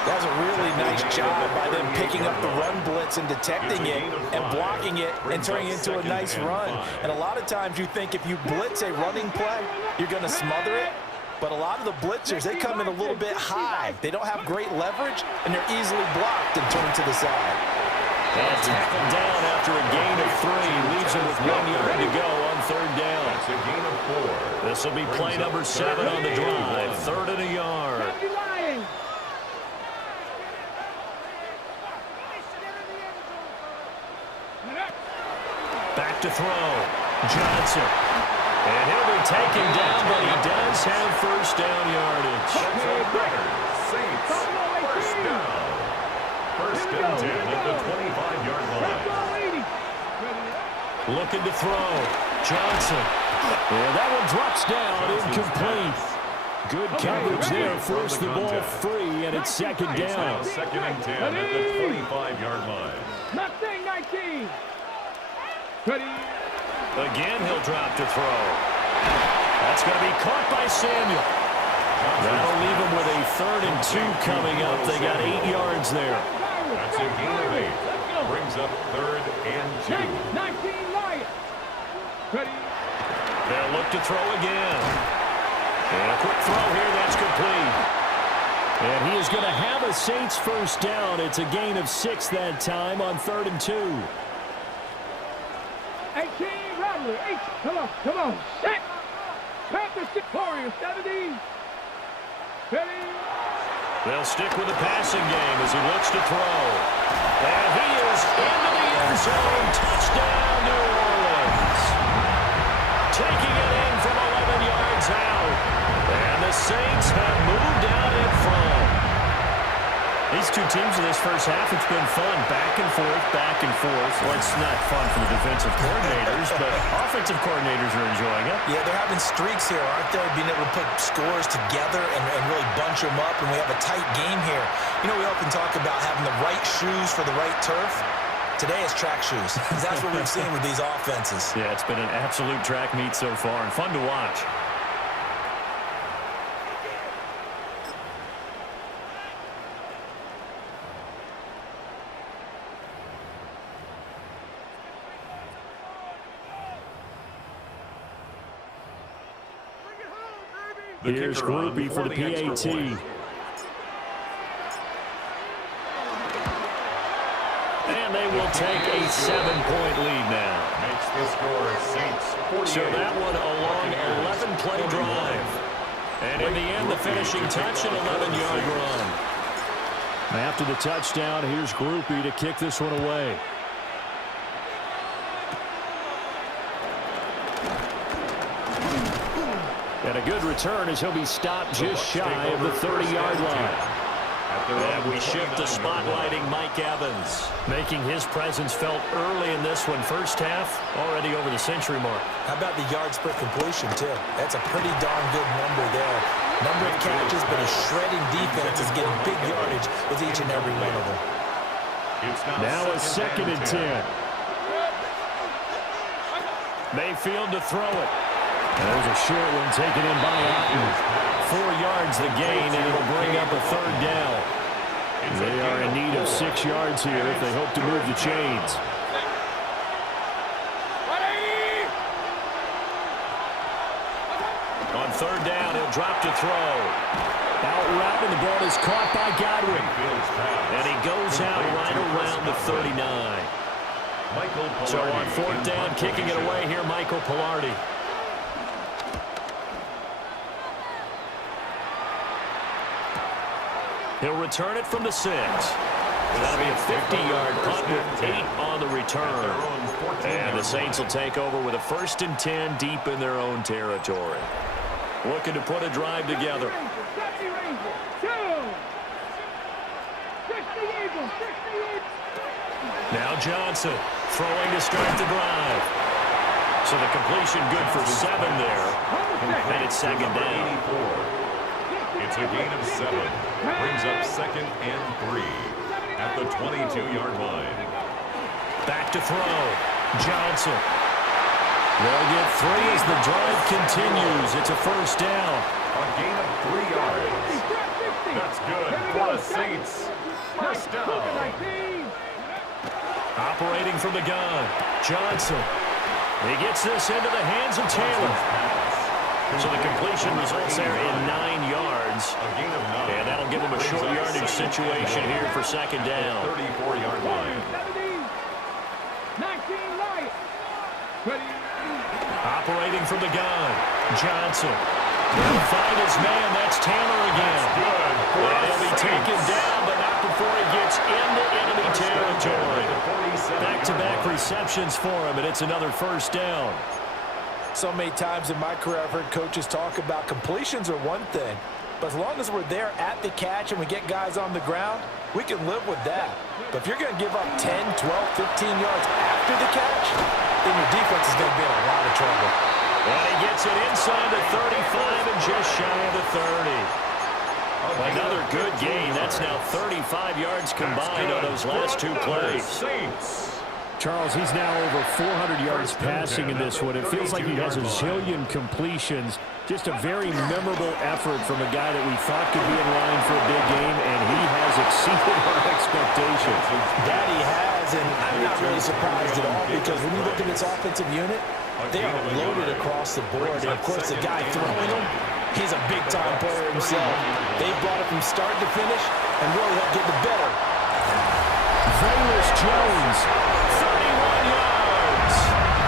That was a really nice job by them picking up the run blitz and detecting it and blocking it and turning it into a nice run. And a lot of times you think if you blitz a running play, you're going to smother it. But a lot of the blitzers, they come in a little bit high. They don't have great leverage, and they're easily blocked and turned to the side. And tackled down after a gain of 3. Leaves him with 1 yard to go on third down. That's a gain of 4. This will be play number 7 on the drive. 3rd and a yard. Back to throw. Johnson. And he'll be taken down, but he does have first down yardage. Saints, first down. First and 10 at the 25-yard line. Looking to throw. Johnson. And that one drops down, incomplete. Good coverage there, forced the ball free, and it's second down. Second and 10 at the 45-yard line. 19. Again, he'll drop to throw. That's going to be caught by Samuel. That'll leave him with a 3rd and 2 coming up. They got 8 yards there. That's a gain of 8. Brings up 3rd and 2. 19 Lions. They'll look to throw again. And a quick throw here. That's complete. And he is going to have a Saints first down. It's a gain of 6 that time on 3rd and 2. 18 Rattler. Come on. Set. Panthers victorious. 70. Ready. They'll stick with the passing game as he looks to throw. And he is into the end zone. Touchdown, New Orleans. Taking it in from 11 yards out. And the Saints have moved out in front. These two teams in this first half, it's been fun. Back and forth, back and forth. Well, it's not fun for the defensive coordinators, but offensive coordinators are enjoying it. Yeah, they're having streaks here, aren't they? Being able to put scores together and really bunch them up, and we have a tight game here. You know, we often talk about having the right shoes for the right turf. Today it's track shoes. That's what we've seen with these offenses. Yeah, it's been an absolute track meet so far, and fun to watch. Here's Groupie for the PAT. And they will take a 7-point lead now. Makes the score Saints 48. So that one a long 11-play drive. And in the end, the finishing touch, an 11-yard run. After the touchdown, here's Groupie to kick this one away. And a good return as he'll be stopped just shy of the 30-yard line. And we shift to spotlighting Mike Evans, making his presence felt early in this one. First half, already over the century mark. How about the yards per completion, too? That's a pretty darn good number there. Number of catches, but a shredding defense is getting big yardage with each and every one of them. Now a 2nd and 10. Mayfield to throw it. There's a short one taken in by Otten. 4 yards the gain, and it'll bring up a 3rd down. They are in need of 6 yards here if they hope to move the chains. On 3rd down, he'll drop to throw. Out route, and the ball is caught by Godwin. And he goes out right around the 39. So on 4th down, kicking it away here, Michael Pilardi. He'll return it from the 6. That'll be a 50-yard punt with 8 on the return. And the Saints will take over with a 1st and 10 deep in their own territory. Looking to put a drive together. Now Johnson throwing to start the drive. So the completion good for 7 there. And it's 2nd down. It's a gain of 7. Brings up 2nd and 3 at the 22-yard line. Back to throw. Johnson. They'll get 3 as the drive continues. It's a 1st down. A gain of 3 yards. That's good for the Saints. 1st down. Operating from the gun. Johnson. He gets this into the hands of Taylor. So the completion results there in 9 yards. And that'll give him a short yardage situation here for 2nd down. 34-yard line. Operating from the gun. Johnson. He'll find his man. That's Taylor again. And he'll be taken down, but not before he gets into enemy territory. Back-to-back receptions for him, and it's another 1st down. So many times in my career I've heard coaches talk about completions are one thing, but as long as we're there at the catch and we get guys on the ground, we can live with that. But if you're going to give up 10, 12, 15 yards after the catch, then your defense is going to be in a lot of trouble. And he gets it inside the 35 and just shy of the 30. Another good gain. That's now 35 yards combined on those last 2 plays. Charles, he's now over 400 yards passing in this one. It feels like he has a zillion completions. Just a very memorable effort from a guy that we thought could be in line for a big game, and he has exceeded our expectations. That he has, and I'm not really surprised at all, because when you look at this offensive unit, they are loaded across the board. And, of course, the guy throwing them, he's a big-time player himself. They brought it from start to finish and really helped get the better. Velus Jones, 31 yards.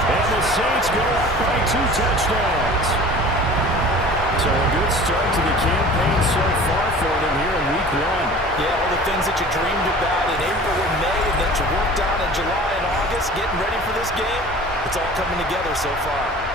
and the Saints go up by 2 touchdowns. So a good start to the campaign so far for them here in Week 1. Yeah, all the things that you dreamed about in April and May and that you worked on in July and August, getting ready for this game, it's all coming together so far.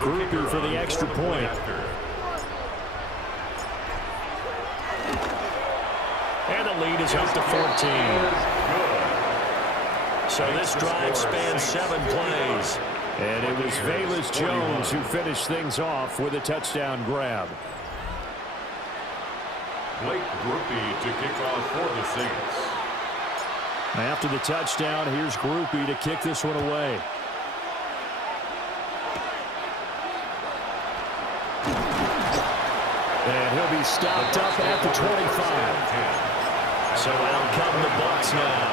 Groupie for the extra point. And the lead is up to 14. So this drive spans 7 plays. And it was Velus Jones who finished things off with a touchdown grab. Blake Groupie to kick off for the Saints. After the touchdown, here's Groupie to kick this one away. And he'll be stopped up at the 25. So out come the Bucs now.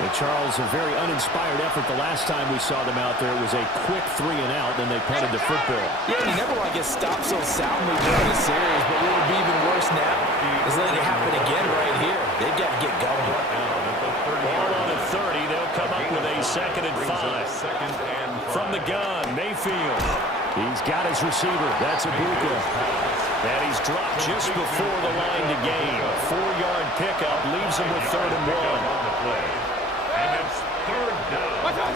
And Charles, a very uninspired effort the last time we saw them out there. It was a quick 3 and out, then they punted the football. Yeah, you never want to get stopped so soundly during the series, but what would be even worse now is letting it happen again right here. They've got to get going. Ball on the 30, they'll come up with a 2nd and 5. From the gun, Mayfield. He's got his receiver. That's Ibuka. And he's dropped just before the line to gain. 4-yard pickup leaves him with 3rd and 1.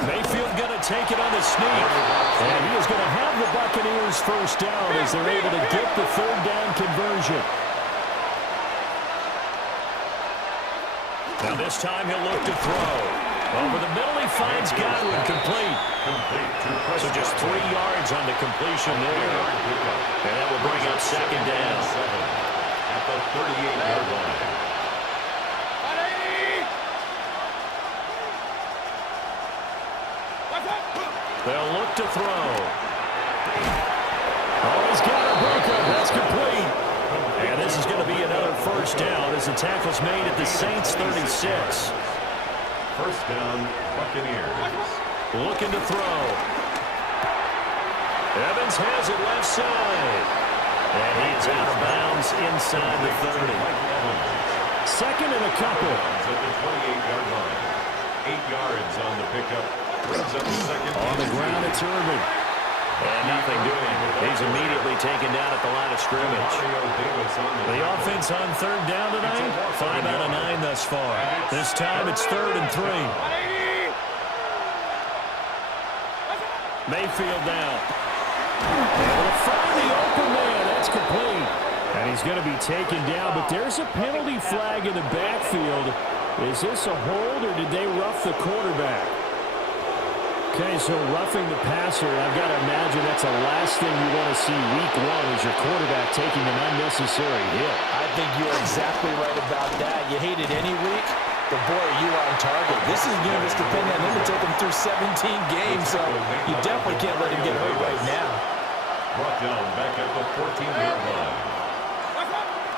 Mayfield going to take it on the sneak. And he is going to have the Buccaneers 1st down as they're able to get the 3rd down conversion. Now this time he'll look to throw. Over the middle he finds Godwin, complete. So just 3 yards on the completion there. And that will bring up 2nd down. At the 38-yard line. They'll look to throw. Oh, he's got Ibuka. That's complete. And this is going to be another 1st down as the tackle's made at the Saints 36. 1st down, Buccaneers. Looking to throw. Evans has it left side. And he is out of bounds inside the 30. Second and a couple. At the 28-yard line. 8 yards on the pickup. Brings up second. On the ground, it's Irvin. And nothing doing. He's immediately taken down at the line of scrimmage. The offense on third down tonight, 5 out of 9 thus far. This time it's 3rd and 3. Mayfield down. Able to find the open man. That's complete. And he's going to be taken down, but there's a penalty flag in the backfield. Is this a hold, or did they rough the quarterback? Okay, so roughing the passer, I've got to imagine that's the last thing you want to see week 1 is your quarterback taking an unnecessary hit. I think you're exactly right about that. You hate it any week, but boy, are you on target. This is going to depend on him to take him through 17 games, so you definitely can't let him get hurt right now. Brought down back at the 14-yard line.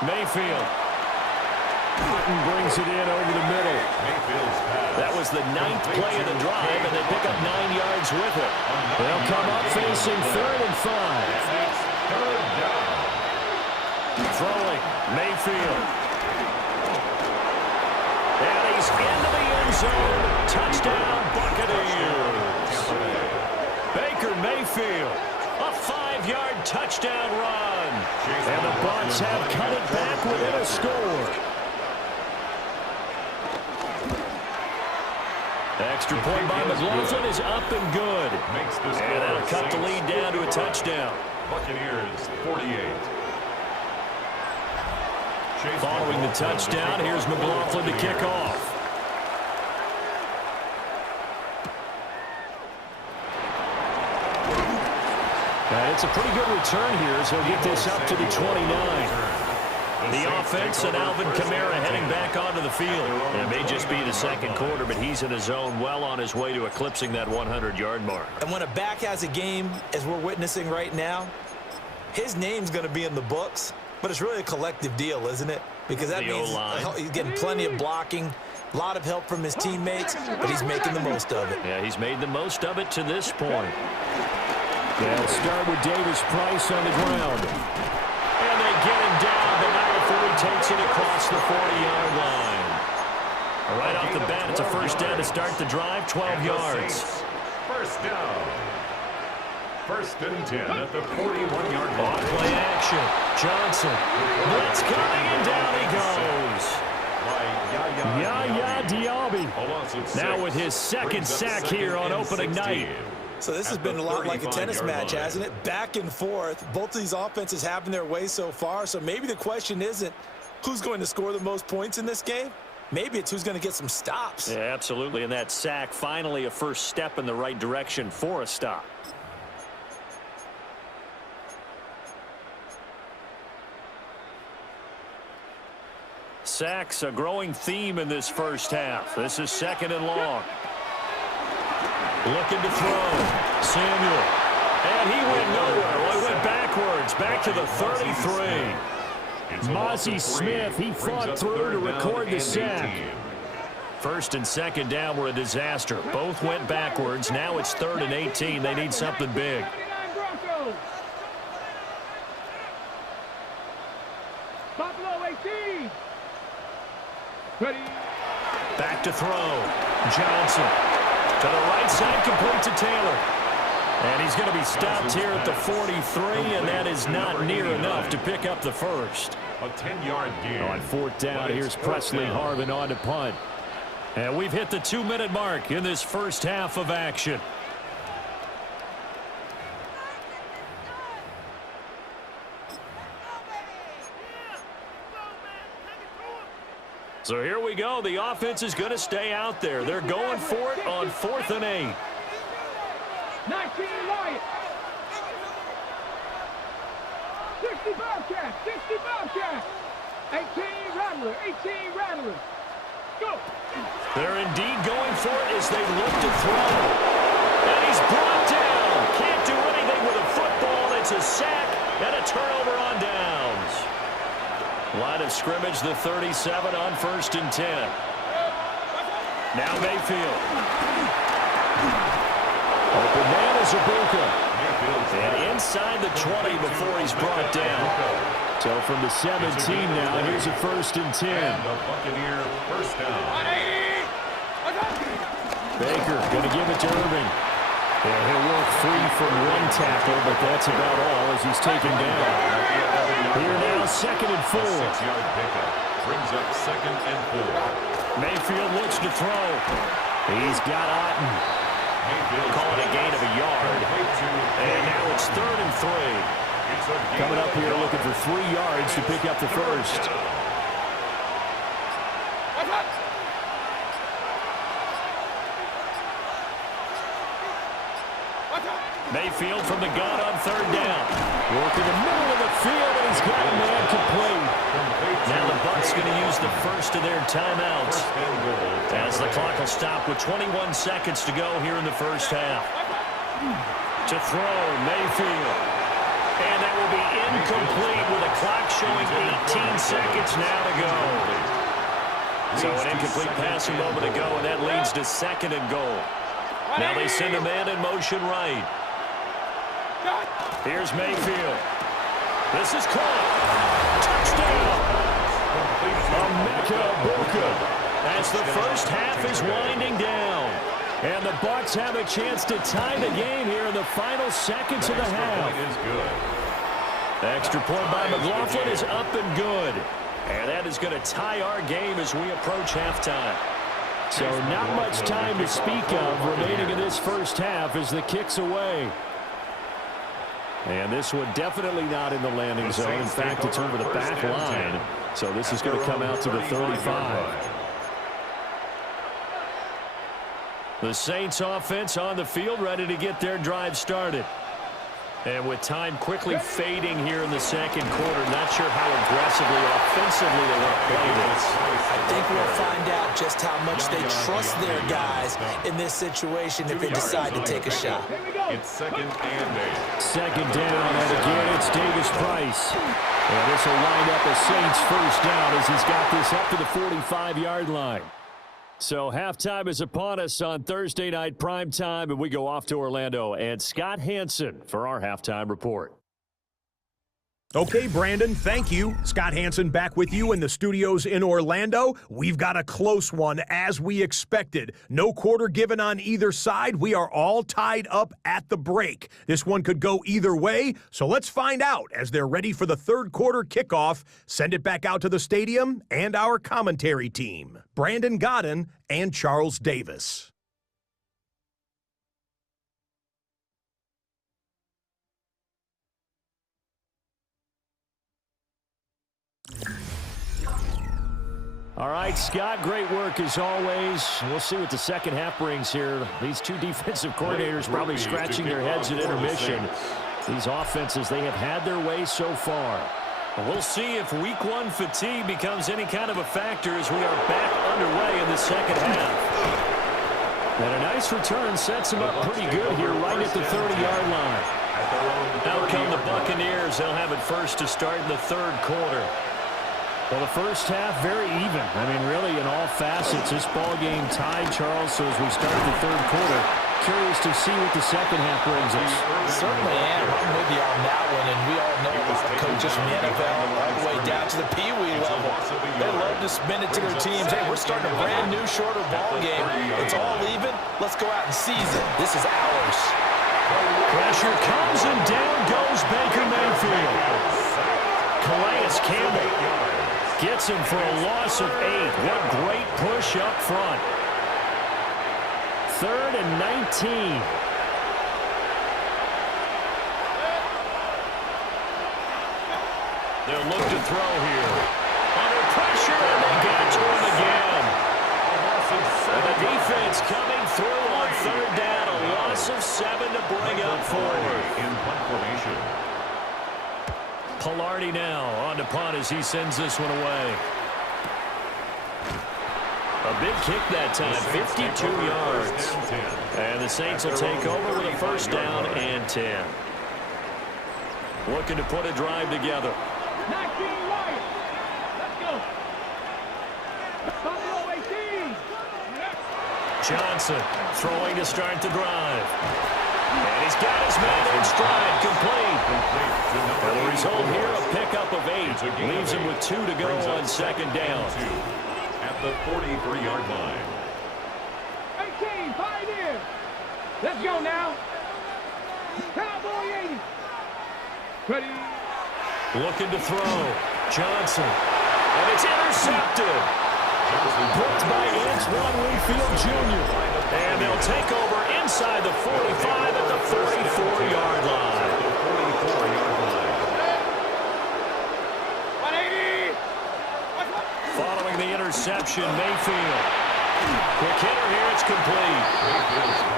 Mayfield. Cotton brings it in over the middle. Mayfield's pass. That was the 9th play of the drive, and they pick up 9 yards with it. They'll come up facing 3rd and 5. It's 3rd down. Throwing. Mayfield. And he's into the end zone. Touchdown, Buccaneers. Baker Mayfield. A 5-yard touchdown run. And the Bucs have cut it back within a score. Extra point by McLaughlin is up and good. And that'll cut the lead down to a touchdown. Buccaneers 48. Following the touchdown, here's McLaughlin to kick off. And it's a pretty good return here, so he'll get this up to the 29. The offense and Alvin Kamara heading back onto the field. It may just be the second quarter, but he's in his zone well on his way to eclipsing that 100-yard mark. And when a back has a game, as we're witnessing right now, his name's going to be in the books, but it's really a collective deal, isn't it? Because that means he's getting plenty of blocking, a lot of help from his teammates, but he's making the most of it. Yeah, he's made the most of it to this point. They'll start with Davis Price on the ground. And they get him down, but not before he takes it across the 40-yard line. Right off the bat, it's a first down to start the drive, 12 yards. First down. 1st and 10 at the 41-yard line. Play action. Johnson. Blitz coming, and down he goes. Yaya Diaby. Now with his second sack here on opening night. So this has been a lot like a tennis match, hasn't it? Back and forth. Both of these offenses having their way so far. So maybe the question isn't who's going to score the most points in this game. Maybe it's who's going to get some stops. Yeah, absolutely. And that sack, finally a first step in the right direction for a stop. Sacks, a growing theme in this first half. This is 2nd and long. Looking to throw. Samuel. And he went nowhere. Well, he went backwards. Back to the 33. Mozzie Smith, he fought through to record the sack. 1st and 2nd down were a disaster. Both went backwards. Now it's 3rd and 18. They need something big. Buffalo 18. Ready. Back to throw. Johnson. To the right side, complete to Taylor. And he's going to be stopped here at the 43, and that is not near enough to pick up the first. A 10-yard gain. On 4th down, here's Presley Harvin on to punt. And we've hit the 2-minute mark in this first half of action. So here we go. The offense is going to stay out there. They're going for it on 4th and 8. 19 Lions. 60 Bobcats. 60 Bobcats. 18 Rattler. 18 Rattler. Go. They're indeed going for it as they look to throw. And he's brought down. Can't do anything with a football. It's a sack and a turnover on downs. Line of scrimmage, the 37 on 1st and 10. Now Mayfield. Open man is Ibuka. And inside the 20 before he's brought down. So from the 17 now, here's a 1st and 10. And the Buccaneer first down. Baker going to give it to Irving. Yeah, he'll work free from one tackle, but that's about all as he's taken down. Here now, 2nd and 4. 6-yard pickup brings up 2nd and 4. Mayfield looks to throw. He's got Otten. Call it a gain of a yard. And now it's 3rd and 3. Coming up here looking for 3 yards to pick up the first. Mayfield from the gun on 3rd down. Working the middle of the field, and he's got a man complete. Now the Bucs going to use the first of their timeouts as the clock will stop with 21 seconds to go here in the first half. To throw, Mayfield. And that will be incomplete with a clock showing 18 seconds now to go. So an incomplete passing moment to go, and that leads to 2nd and goal. Now they send a man in motion right. Here's Mayfield. This is caught. Touchdown. Emeka Egbuka as the first half is winding down. And the Bucs have a chance to tie the game here in the final seconds of the half. Extra point by McLaughlin is up and good. And that is going to tie our game as we approach halftime. So not much time to speak of remaining in this first half as the kick's away. And this one definitely not in the landing zone. In fact, it's over the back line. So this is going to come out to the 35. The Saints offense on the field ready to get their drive started. And with time quickly fading here in the second quarter, not sure how aggressively offensively they want to play this. I think we'll find out just how much they trust their guys in this situation if they decide to take a shot. It's 2nd and 8. 2nd down, and again it's Davis Price. And this will wind up a Saints first down as he's got this up to the 45-yard line. So halftime is upon us on Thursday night primetime, and we go off to Orlando. And Scott Hansen for our halftime report. Okay, Brandon, thank you. Scott Hansen back with you in the studios in Orlando. We've got a close one, as we expected. No quarter given on either side. We are all tied up at the break. This one could go either way, so let's find out as they're ready for the third quarter kickoff. Send it back out to the stadium and our commentary team, Brandon Godden and Charles Davis. All right, Scott, great work as always. We'll see what the second half brings here. These two defensive coordinators probably scratching their heads at intermission. These offenses, they have had their way so far. We'll see if week one fatigue becomes any kind of a factor as we are back underway in the second half. And a nice return sets them up pretty good here right at the 30-yard line. Out come the Buccaneers. They'll have it first to start in the third quarter. Well, the first half, very even. I mean, really, in all facets, this ball game tied, Charles. So as we start the third quarter, curious to see what the second half brings us. Certainly am. I'm with you on that one. And we all know a lot of coaches from the NFL all the way down to the Pee Wee level. They love to spin it to their teams. Hey, we're starting a brand new, shorter ball game. It's all even. Let's go out and seize it. This is ours. Pressure comes, and down goes Baker Mayfield. Calais Campbell gets him for a loss of 8. What great push up front. 3rd and 19. They'll look to throw here. Under pressure, and they get to him again. And the defense coming through on 3rd down. A loss of 7 to bring up forward. In punt formation. Pilardi now on to punt as he sends this one away. A big kick that time, 52 yards. And the Saints will take over with a first down and 10. Looking to put a drive together. 19 Lions. Let's go. Buffalo 18. Johnson throwing to start the drive. And he's got his man in stride, complete. And the result here, a pickup of 8. Leaves him with 2 to go on second down. At the 43-yard line. 18, 5 in. Let's go now. Cowboy 80. Ready. Looking to throw. Johnson. And it's intercepted. Blocked by Antoine Winfield Jr. And they'll take over inside the 45 at the 44-yard line. 180. Following the interception, Mayfield. Quick hitter here, it's complete.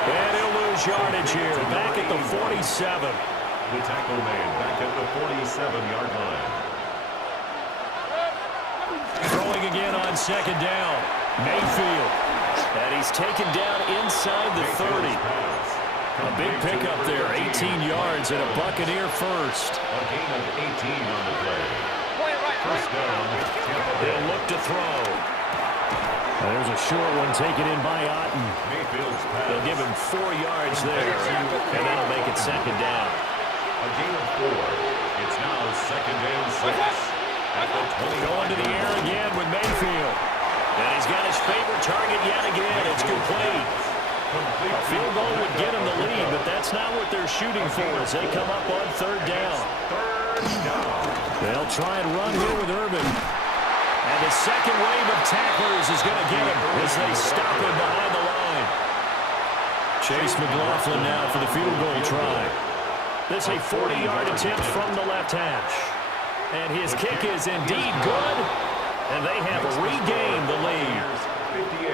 And he'll lose yardage here, back at the 47. The tackle made back at the 47-yard line. Throwing again on second down. Mayfield. And he's taken down inside the 30. A big pickup there, 18 yards and a Buccaneer first. A gain of 18 on the play. First down, Tampa Bay. They'll look to throw. There's a short one taken in by Otten. Mayfield's pass. They'll give him 4 yards there, and that'll make it second down. A gain of 4. It's now second and 6. At the 20. Going to the air again with Mayfield. And he's got his favorite target yet again. It's complete. A field goal would get him the lead, but that's not what they're shooting for as they come up on third down. They'll try and run here with Urban. And the second wave of tacklers is going to get him as they stop him behind the line. Chase McLaughlin now for the field goal try. This a 40-yard attempt from the left hash. And his kick is indeed good. And they have regained the lead.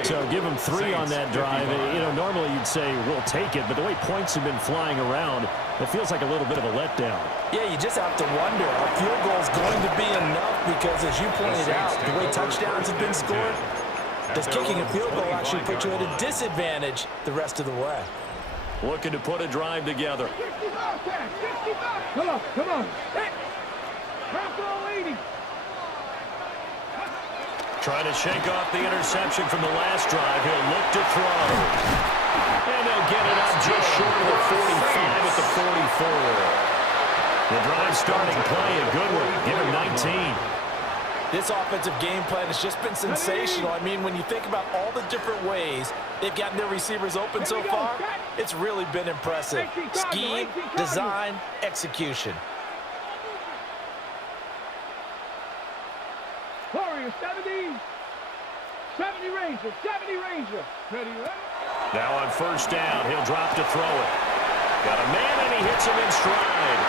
So give them 3 on that drive. You know, normally you'd say we'll take it, but the way points have been flying around, it feels like a little bit of a letdown. Yeah, you just have to wonder, are field goals going to be enough? Because as you pointed out, the way touchdowns have been scored, does kicking a field goal actually put you at a disadvantage the rest of the way? Looking to put a drive together. 65, 65. Come on, come on. Hey. Cowboy 80. Trying to shake off the interception from the last drive. He'll look to throw. And they'll get it up just short of the 45 at the 44. The drive starting play, a good one. Give him 19. This offensive game plan has just been sensational. I mean, when you think about all the different ways they've gotten their receivers open so far, it's really been impressive. Scheme, design, execution. Warrior 70. 70 Ranger. 70 Ranger. Ready, ready. Now on first down, he'll drop to throw it. Got a man, and he hits him in stride.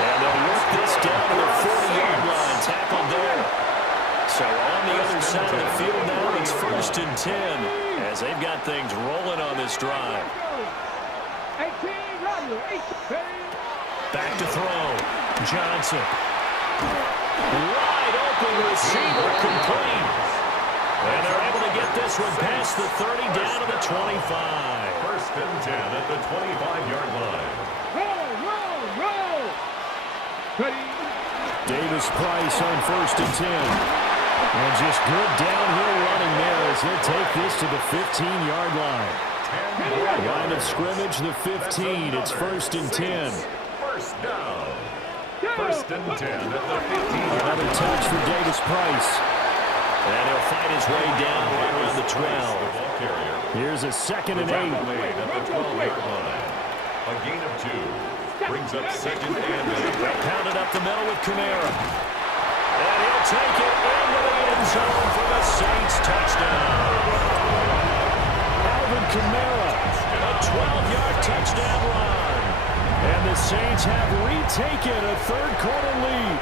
And they'll work this down to the 40-yard line. Tackled there. So on the other side of the field now, it's first and 10 as they've got things rolling on this drive. 18, Roger. 18. Back to throw. Johnson. Wide open receiver, complete. And they're able to get this one past the 30 down to the 25. First and 10 at the 25-yard line. Roll, roll, roll. Ready. Davis Price on first and 10. And just good downhill running there as he'll take this to the 15-yard line. Line of scrimmage, the 15. It's first and 10. First down. First and 10 at the 15-yard line. Another touch for Davis Price. And he'll fight his way down right around the 12. Here's a second and 8. At the 12-yard line. A gain of 2. Brings up second and 8. Pounded up the middle with Kamara. And he'll take it into the end zone for the Saints touchdown. Alvin Kamara, a 12-yard touchdown run. And the Saints have retaken a third-quarter lead.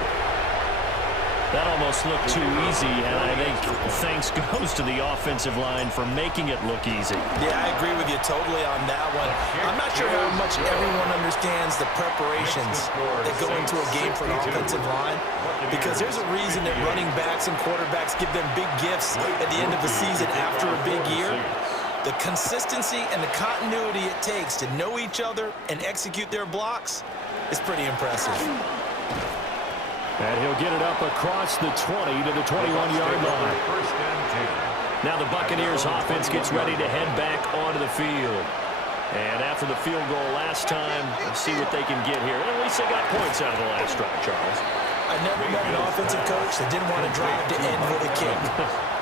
That almost looked too easy, and I think thanks goes to the offensive line for making it look easy. Yeah, I agree with you totally on that one. I'm not sure how much everyone understands the preparations that go into a game for an offensive line, because there's a reason that running backs and quarterbacks give them big gifts at the end of the season after a big year. The consistency and the continuity it takes to know each other and execute their blocks is pretty impressive. And he'll get it up across the 20 to the 21-yard line. First and 10. Now the Buccaneers offense gets ready to head back onto the field. And after the field goal last time, let's see what they can get here. At least they got points out of the last drive, Charles. I never met an offensive coach that didn't want to drive to end with a kick.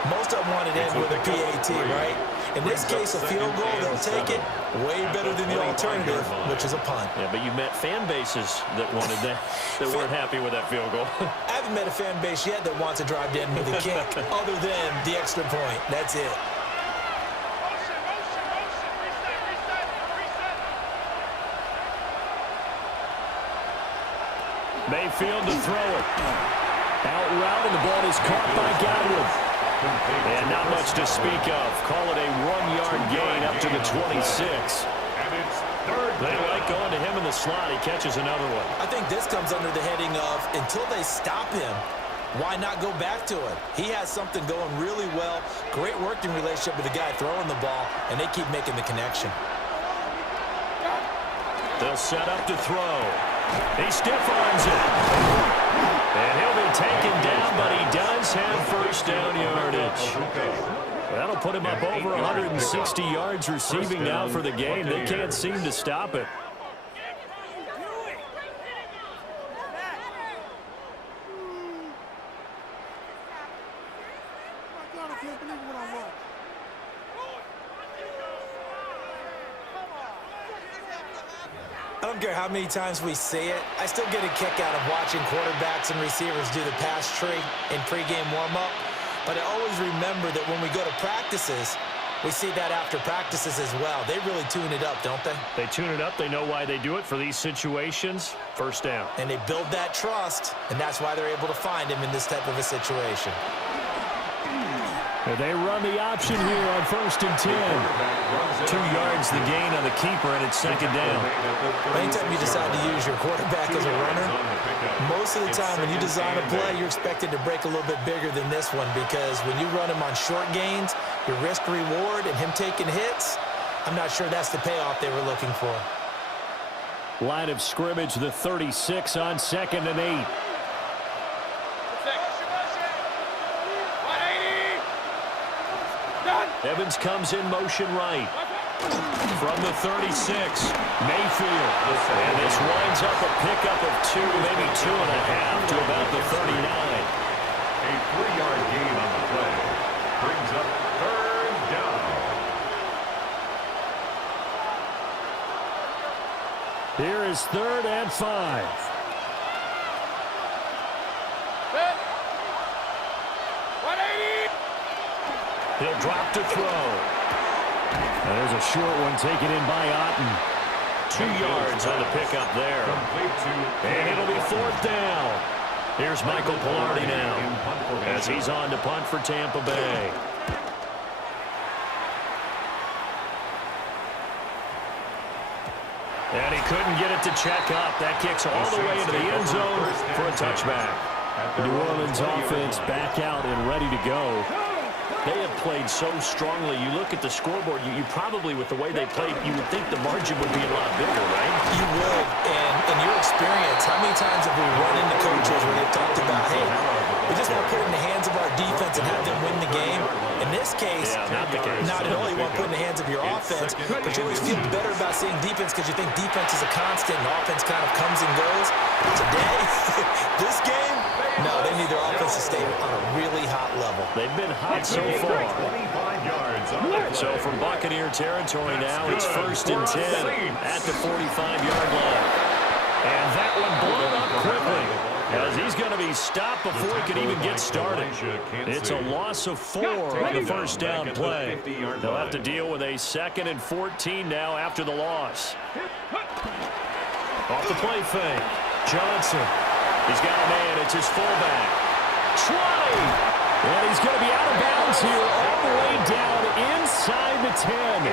Most of them want to end with a PAT, right? In this case, a field goal, they'll take it way better than the alternative, which is a punt. Yeah, but you met fan bases that wanted that, that weren't happy with that field goal. I haven't met a fan base yet that wants to drive to end with a kick other than the extra point. That's it. Mayfield to throw it. Out route, and the ball is caught by Godwin. And not much to speak of. Call it a 1-yard gain up to the 26. And it's third They down. like going to him in the slot. He catches another one. I think this comes under the heading of until they stop him, why not go back to it? He has something going really well. Great working relationship with the guy throwing the ball, and they keep making the connection. They'll set up to throw. He stiff-arms it. And he'll be taken down, but he does have first down yardage. That'll put him up over 160 yards receiving now for the game. They can't seem to stop it. I don't care how many times we see it, I still get a kick out of watching quarterbacks and receivers do the pass tree in pregame warm-up. But I always remember that when we go to practices, we see that after practices as well. They really tune it up, don't they? They tune it up. They know why they do it for these situations. First down. And they build that trust, and that's why they're able to find him in this type of a situation. They run the option here on 1st and 10. 2 yards the gain on the keeper, and it's second down. Anytime you decide to use your quarterback as a runner, most of the time when you design a play, you're expected to break a little bit bigger than this one, because when you run him on short gains, your risk-reward and him taking hits, I'm not sure that's the payoff they were looking for. Line of scrimmage, the 36 on 2nd and 8. Evans comes in motion right. From the 36, Mayfield. And this winds up a pickup of 2, maybe 2.5 to about the 39. A 3-yard gain on the play. Brings up third down. Here is 3rd and 5. He'll drop to throw. And there's a short one taken in by Otten. 2 yards on the pickup there. And it'll be 4th down. Here's Michael Pilardi now as he's on to punt for Tampa Bay. And he couldn't get it to check up. That kicks all the way into the end zone for a touchback. The New Orleans offense back out and ready to go. They have played so strongly. You look at the scoreboard, you probably, with the way they played, you would think the margin would be a lot bigger, right? You would. And in your experience, how many times have we run into coaches where they've talked about, hey, we just want to put it in the hands of our defense and have them win the game? In this case, not the case. Not at all. You want to put it in the hands of your offense, but you always feel better about seeing defense because you think defense is a constant and offense kind of comes and goes. Today, this game, no, they need their offense to stay on a really hot level. They've been hot so far. 25 yards. So from Buccaneer territory now, it's 1st and 10 at the 45-yard line. And that one blown up quickly as he's going to be stopped before he can even get started. It's a loss of 4 on the first down play. They'll have to deal with a 2nd and 14 now after the loss. Off the play fake. Johnson. He's got a man. It's his fullback. 20. And he's going to be out of bounds here all the way down inside the 10.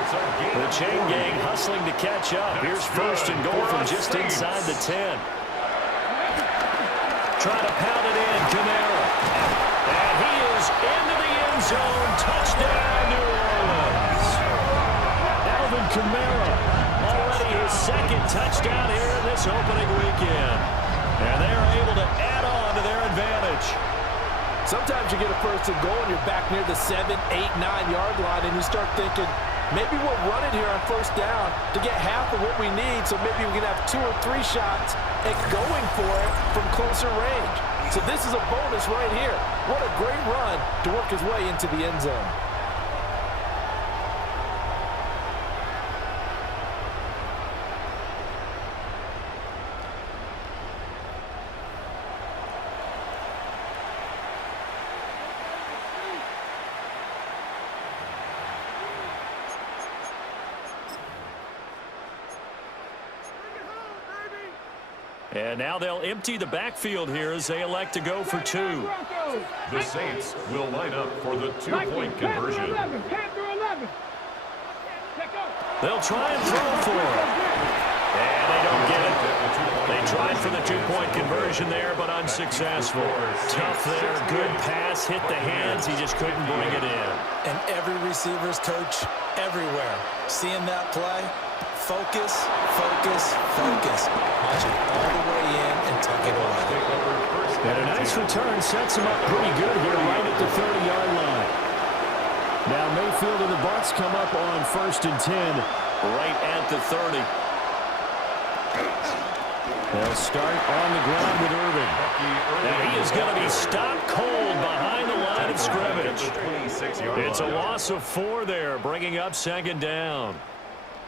The chain gang hustling to catch up. Here's 1st and goal from just inside the 10. Trying to pound it in, Kamara. And he is into the end zone. Touchdown, New Orleans. Alvin Kamara, already his 2nd touchdown here in this opening weekend. And they are able to add on to their advantage. Sometimes you get a 1st and goal and you're back near the 7, 8, 9-yard line and you start thinking, maybe we'll run it here on first down to get half of what we need, so maybe we can have 2 or 3 shots at going for it from closer range. So this is a bonus right here. What a great run to work his way into the end zone. And now they'll empty the backfield here as they elect to go for 2. The Saints will line up for the 2-point conversion. They'll try and throw for it. And they don't get it. They tried for the 2-point conversion there, but unsuccessful. Tough there. Good pass. Hit the hands. He just couldn't bring it in. And every receiver's coach everywhere. Seeing that play, focus, focus, focus. Watch it all the way in and tuck it away. And a nice return sets him up pretty good here right at the 30-yard line. Now Mayfield and the Bucs come up on 1st and 10 right at the 30. They'll start on the ground with Irvin. And he is going to be stopped cold behind the line of scrimmage. It's a loss of 4 there, bringing up 2nd down.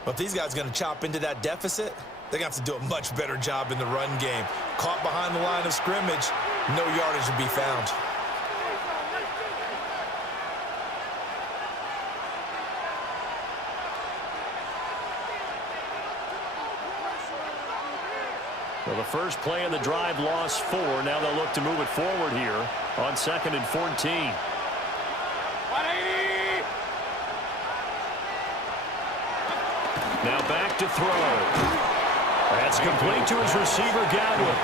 But if these guys are going to chop into that deficit, they're going to have to do a much better job in the run game. Caught behind the line of scrimmage, no yardage to be found. Well, the first play of the drive lost 4. Now they'll look to move it forward here on 2nd and 14. Now back to throw. That's complete to his receiver, Godwin.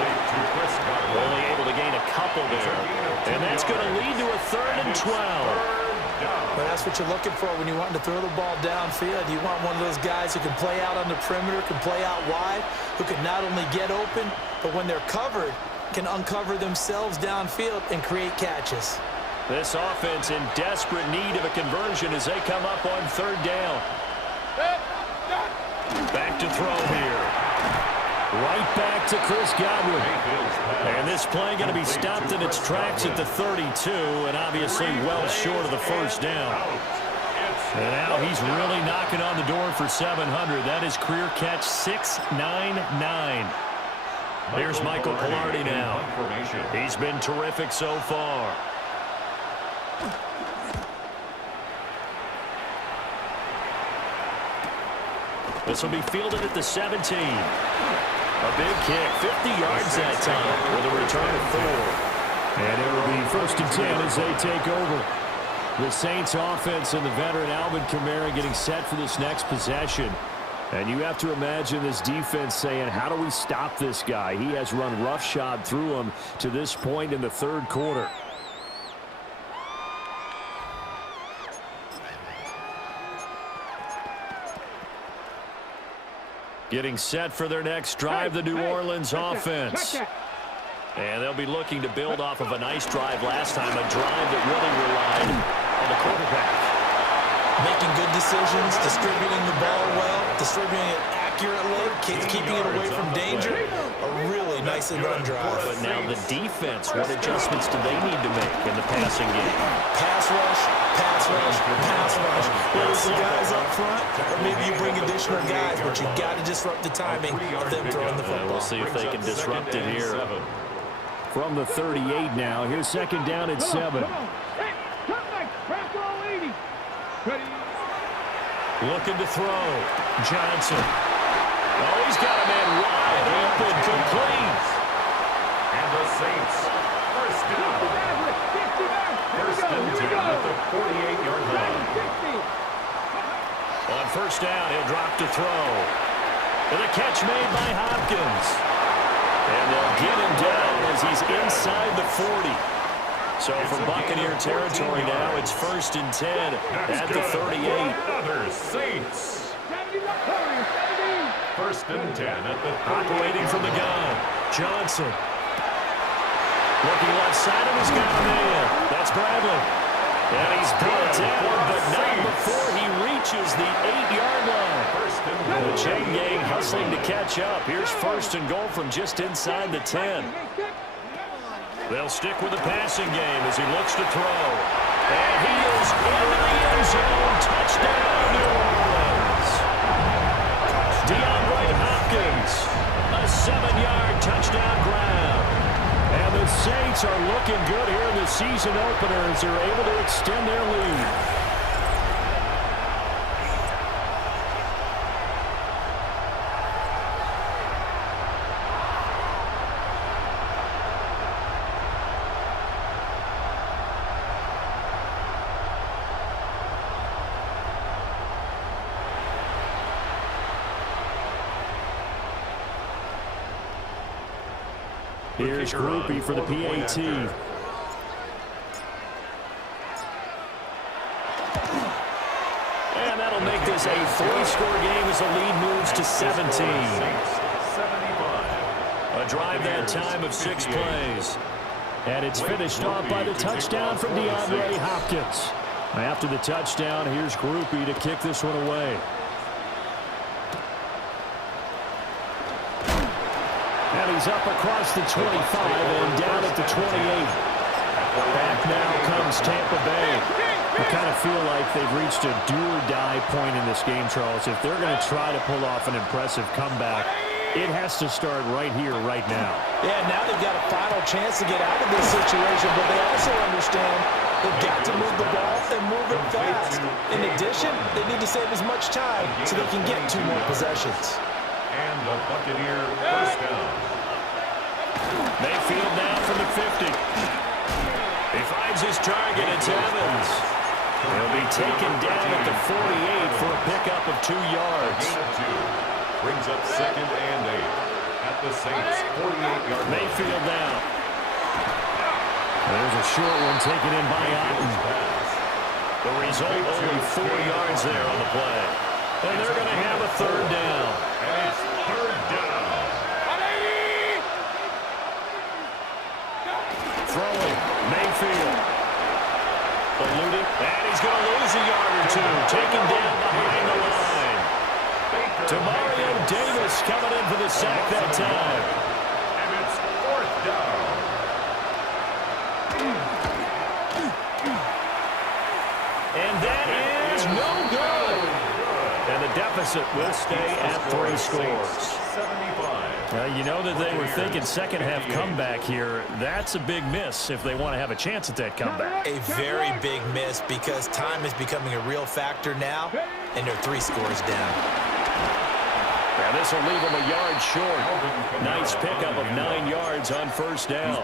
Only able to gain a couple there. And that's going to lead to a 3rd and 12. But that's what you're looking for when you want to throw the ball downfield. You want one of those guys who can play out on the perimeter, can play out wide, who can not only get open, but when they're covered, can uncover themselves downfield and create catches. This offense in desperate need of a conversion as they come up on 3rd down. Back to throw here. Right back to Chris Godwin. And this play going to be stopped in its tracks at the 32, and obviously well short of the 1st down. And now he's really knocking on the door for 700. That is career catch 699. Here's Michael Pilardi now. He's been terrific so far. This will be fielded at the 17. A big kick, 50 yards that time with a return of 4. And it will be 1st and 10 as they take over. The Saints offense and the veteran Alvin Kamara getting set for this next possession. And you have to imagine this defense saying, how do we stop this guy? He has run roughshod through him to this point in the 3rd quarter. Getting set for their next drive, the New Orleans offense. And they'll be looking to build off of a nice drive last time, a drive that really relied on the quarterback. Making good decisions, distributing the ball well, distributing it accurately, keeping it away from danger. A really nicely run drive. But now the defense, what adjustments do they need to make in the passing game? Pass rush, pass rush, pass rush. Whether it's the guys up front, or maybe you bring additional guys, but you got to disrupt the timing of them throwing the football. We'll see if they can disrupt it here. From the 38 now, here's 2nd down at 7. Looking to throw. Johnson. Oh, he's got a man wide open, complete. And the Saints, 1st down. 1st and 10 at the 48-yard line. On 1st down, he'll drop to throw. And a catch made by Hopkins. And they'll get him down as he's inside the 40. So from Buccaneer territory now, it's 1st and 10 at the 38. Another Saints. 1st and 10 at the 38. Operating from the gun. Johnson. Looking left side, and he's got a man. That's Bradley. And he's brought down, but not before he reaches reaches the 8-yard line. The chain gang hustling to catch up. Here's first and goal from just inside the 10. They'll stick with the passing game as he looks to throw. And he is into the end zone. Touchdown, New Orleans. DeAndre Hopkins, a 7-yard touchdown grab. And the Saints are looking good here in the season opener as they're able to extend their lead. Here's Groupie for the PAT. And that'll make this a 3-score game as the lead moves to 17. A drive that time of 6 plays. And it's finished off by the touchdown from DeAndre Hopkins. After the touchdown, here's Groupie to kick this one away. And he's up across the 25 and down at the 28. Back now comes Tampa Bay. I kind of feel like they've reached a do-or-die point in this game, Charles. If they're going to try to pull off an impressive comeback, it has to start right here, right now. Yeah, now they've got a final chance to get out of this situation, but they also understand they've got to move the ball and move it fast. In addition, they need to save as much time so they can get 2 more possessions. And the Buccaneer first down. Mayfield now from the 50. He finds his target. It's Evans. He'll be taken down at the 48 for a pickup of 2 yards. Gain of 2. Brings up second and 8 at the Saints' 48-yard line. Mayfield down. There's a short one taken in by Otten. The result, only 4 yards there on the play. And they're going to have a 3rd down. And it's 3rd down. Throwing, Mayfield. Eluding, and he's going to lose a yard or 2. Taken down behind the line. Demario Davis coming in for the sack that time. And it's 4th down. And that is no good. And the deficit will stay at 3 scores. 75. You know that they were thinking second-half comeback here. That's a big miss if they want to have a chance at that comeback. A very big miss because time is becoming a real factor now, and they're 3 scores down. Now this will leave them a yard short. Nice pickup of 9 yards on first down.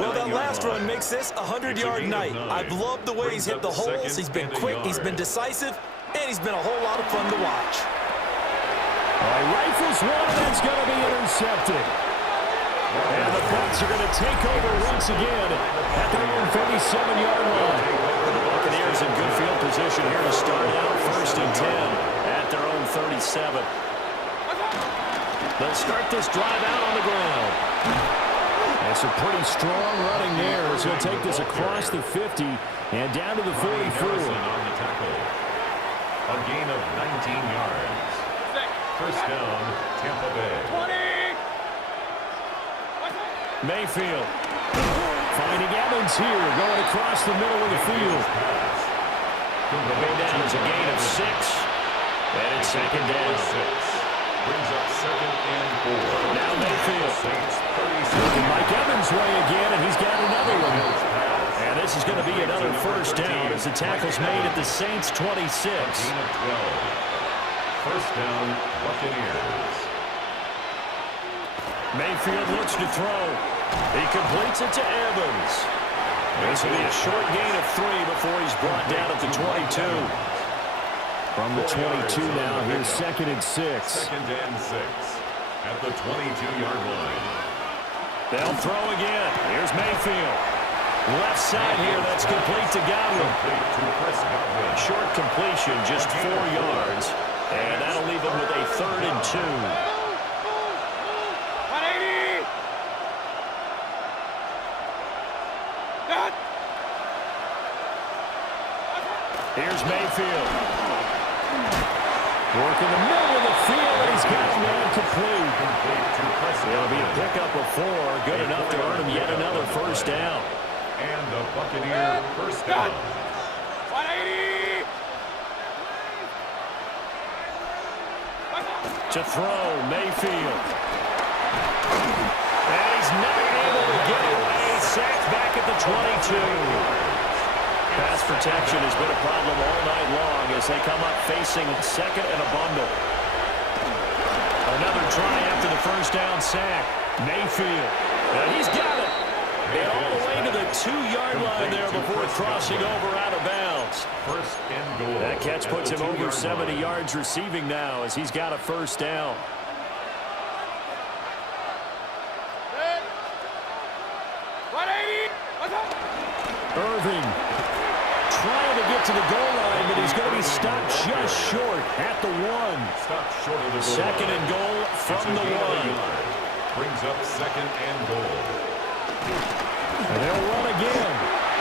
Well, that last run makes this a 100-yard night. I've loved the way he's hit the holes. He's been quick, he's been decisive, and he's been a whole lot of fun to watch. Rifles one, and it's going to be intercepted. And the Bucs are going to take over once again at their own 57-yard line. The Buccaneers in good field position here to start out 1st and 10 at their own 37. They'll start this drive out on the ground. And some pretty strong running there as he'll take this across the 50 and down to the 44. On the tackle. A gain of 19 yards. First down, Tampa Bay. 20. Mayfield. Finding Evans here, going across the middle of the field. The way down is a gain of 6. And it's second down. Brings up second and 4. Now Mayfield. Looking Mike Evans' way again, and he's got another one. And this is going to be another first down as the tackle's made at the Saints' 26. Gain of 12. First down, Buccaneers. Mayfield looks to throw. He completes it to Evans. This will be a short gain of 3 before he's brought down at the 22. From the 22 now, here's second and 6. Second and 6 at the 22-yard line. They'll throw again. Here's Mayfield. Left side here, that's complete to Godwin. Short completion, just 4 yards. And that'll leave him with a 3rd and 2. 180. Here's Mayfield. Working the middle of the field, and he's got it man complete. It'll be a pickup of 4. Good enough to earn him yet another first down. And the Buccaneer first down. 180. To throw, Mayfield. And he's not able to get away. Sacked back at the 22. Pass protection has been a problem all night long as they come up facing second and a bundle. Another try after the first down sack. Mayfield. And he's got it. And all the way to the 2-yard line there before crossing over out of bounds. First and goal. That catch puts him over 70 yards receiving now as he's got a first down. Irving trying to get to the goal line, but he's going to be stopped just short at the 1. Stopped short of the goal. Second and goal from the 1. Brings up second and goal. And they'll run again.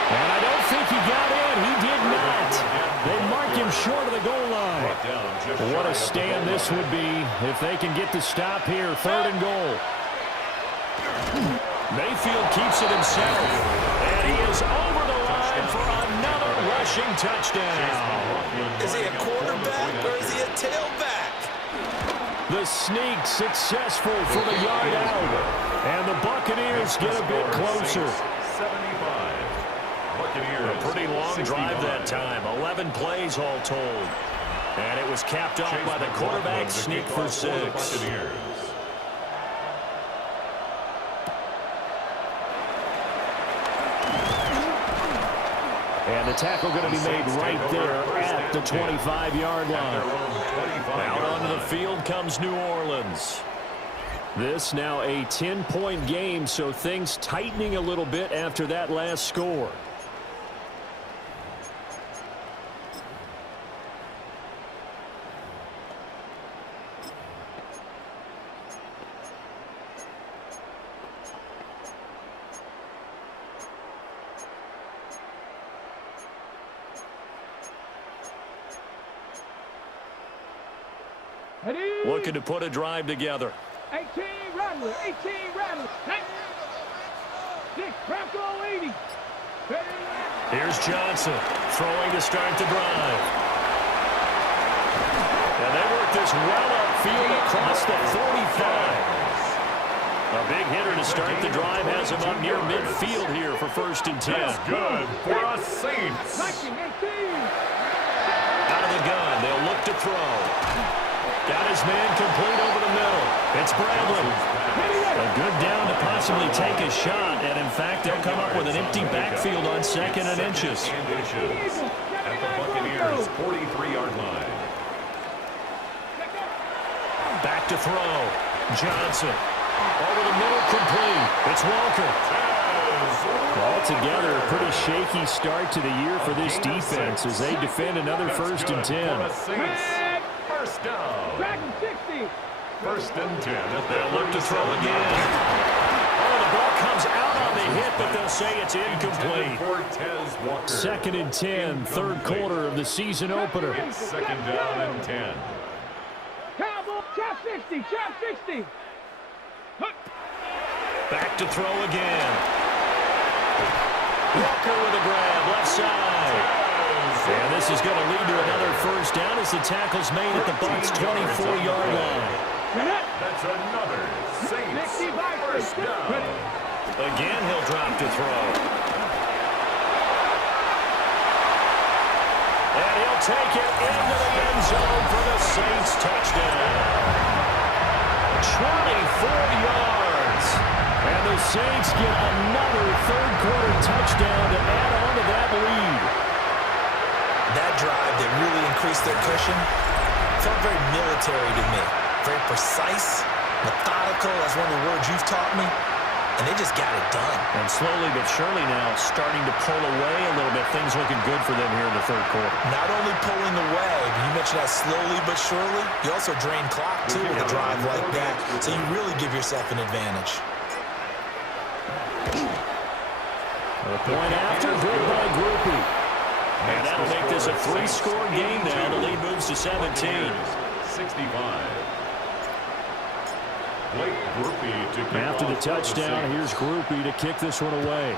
And I don't think he got in. He did not. They mark him short of the goal line. What a stand this would be if they can get the stop here. Third and goal. Mayfield keeps it himself. And he is over the line for another rushing touchdown. Is he a quarterback or is he a tailback? The sneak successful for the yard out. And the Buccaneers get a bit closer. 75. Buccaneers. A pretty long drive that time. 11 plays all told. And it was capped off by the quarterback sneak for 6. And the tackle going to be made right there at the 25-yard line. Out onto the field comes New Orleans. This now a 10-point game, so things tightening a little bit after that last score. Looking to put a drive together. 18 Rattler, 18 Rattler. 6 Bronco 80. Here's Johnson throwing to start the drive. And they work this well upfield across the 45. A big hitter to start the drive has him up near midfield here for 1st and 10. That's good for us Saints. Out of the gun, they'll look to throw. Got his man complete over the middle. It's Bradley. A good down to possibly take a shot, and in fact, they'll come up with an empty backfield on 2nd and inches. At the Buccaneers' 43-yard line. Back to throw. Johnson. Over the middle, complete. It's Walker. Altogether, a pretty shaky start to the year for this defense as they defend another 1st and 10. First down. 60. 1st and 10. They'll look to throw again. Oh, the ball comes out on the hit, but they'll say it's incomplete. 2nd and 10, 3rd quarter of the season opener. It's 2nd down and 10. Cowboy, chop 60, chop 60. Back to throw again. Walker with a grab, left side. And this is going to lead to another first down as the tackle's made at the Bucs' 24-yard line. That's another Saints first down. Again, he'll drop to throw. And he'll take it into the end zone for the Saints touchdown. 24 yards. And the Saints get another 3rd quarter touchdown to add on to that lead. That drive that really increased their cushion felt very military to me. Very precise, methodical, that's one of the words you've taught me. And they just got it done. And slowly but surely now starting to pull away a little bit. Things looking good for them here in the 3rd quarter. Not only pulling away, but you mentioned that slowly but surely. You also drain clock, too, with a drive like that. So you really give yourself an advantage. A point after, good by Groupie. And that'll make this a 3-score game now. The lead moves to 17. 65. After the touchdown, here's Groupie to kick this one away.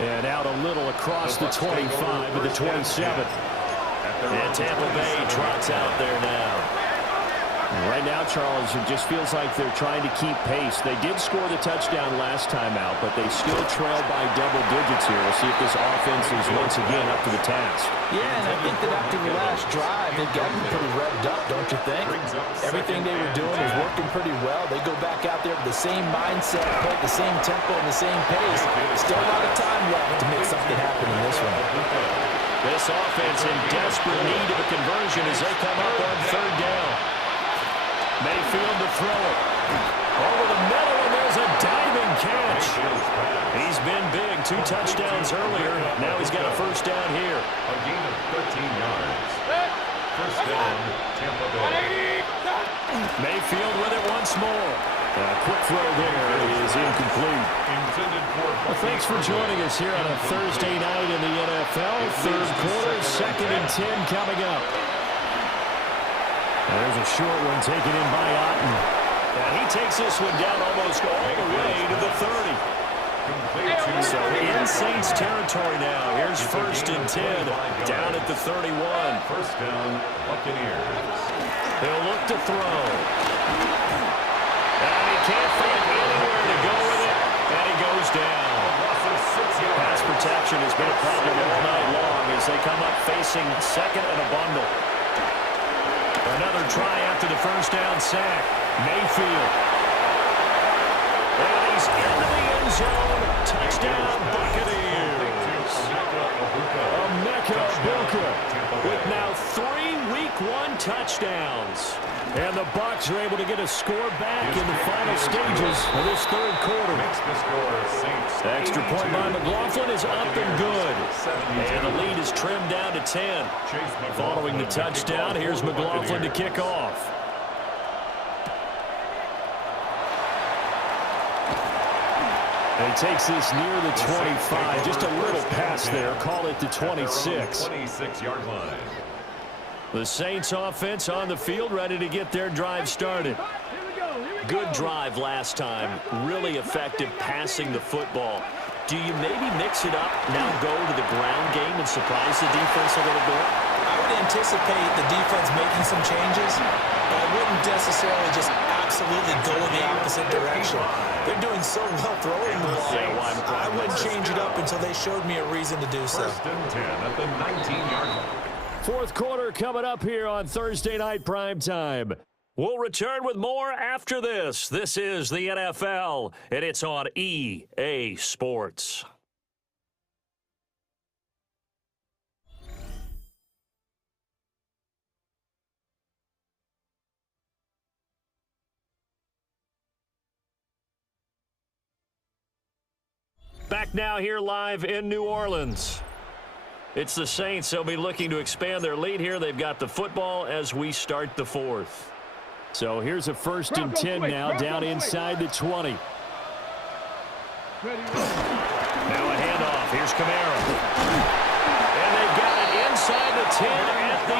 And out a little across the 25 to the 27. And Tampa Bay trots out there now. Right now, Charles, it just feels like they're trying to keep pace. They did score the touchdown last time out, but they still trail by double digits here. We'll see if this offense is once again up to the task. Yeah, and I think that after the last drive, they've gotten pretty revved up, don't you think? Everything they were doing was working pretty well. They go back out there with the same mindset, play at the same tempo and the same pace. Still a lot of time left to make something happen in this one. This offense in desperate need of a conversion as they come up on 3rd down. Mayfield to throw it. Over the middle, and there's a diving catch. He's been big. 2 touchdowns earlier. Now he's got a 1st down here. A gain of 13 yards. 1st down, Tampa Bay. Mayfield with it once more. A quick throw there is incomplete. Well, thanks for joining us here on a Thursday night in the NFL. 3rd quarter, 2nd and 10 coming up. There's a short one taken in by Otten. And he takes this one down almost all the way to the 30. So in Saints territory now. Here's 1st and 10 down at the 31. 1st down, Buccaneers. He'll look to throw. And he can't find anywhere to go with it. And he goes down. Pass protection has been a problem all night long as they come up facing 2nd and a bundle. Another try after the 1st down sack. Mayfield. And he's into the end zone. Touchdown, Buccaneers. Emeka Egbuka with now 3 Week 1 touchdowns. And the Bucs are able to get a score back in the final stages of this 3rd quarter. Extra point by McLaughlin is up and good. And the lead is trimmed down to 10. Following the touchdown, here's McLaughlin to kick off. And he takes this near the 25. Just a little pass there. Call it the 26. 26-yard line. The Saints offense on the field, ready to get their drive started. Good drive last time. Really effective passing the football. Do you maybe mix it up, now go to the ground game and surprise the defense a little bit? I would anticipate the defense making some changes, but I wouldn't necessarily just absolutely go in the opposite direction. They're doing so well throwing the ball. I wouldn't change it up until they showed me a reason to do so. 1st and 10 at the 19-yard line. 4th quarter coming up here on Thursday Night Primetime. We'll return with more after this. This is the NFL, and it's on EA Sports. Back now here live in New Orleans. It's the Saints. They'll be looking to expand their lead here. They've got the football as we start the 4th. So here's a 1st and 10 now down inside the 20. Now a handoff. Here's Kamara. And they've got it inside the 10 at the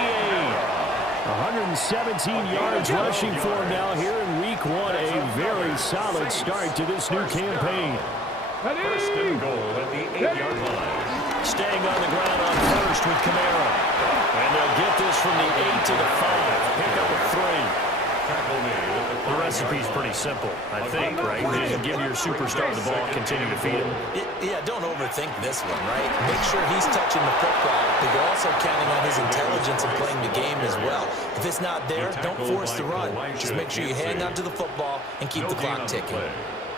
8. 117 yards rushing for him now here in Week 1. A very solid start to this new campaign. 1st and goal at the 8-yard line. Staying on the ground on 1st with Kamara. And they'll get this from the 8 to the 5. Pick up a 3. The recipe's pretty simple, I think, right? Just give your superstar the ball, continue to feed him. Yeah, don't overthink this one, right? Make sure he's touching the football, but you're also counting on his intelligence and playing the game as well. If it's not there, don't force the run. Just make sure you hang on to the football and keep the clock ticking.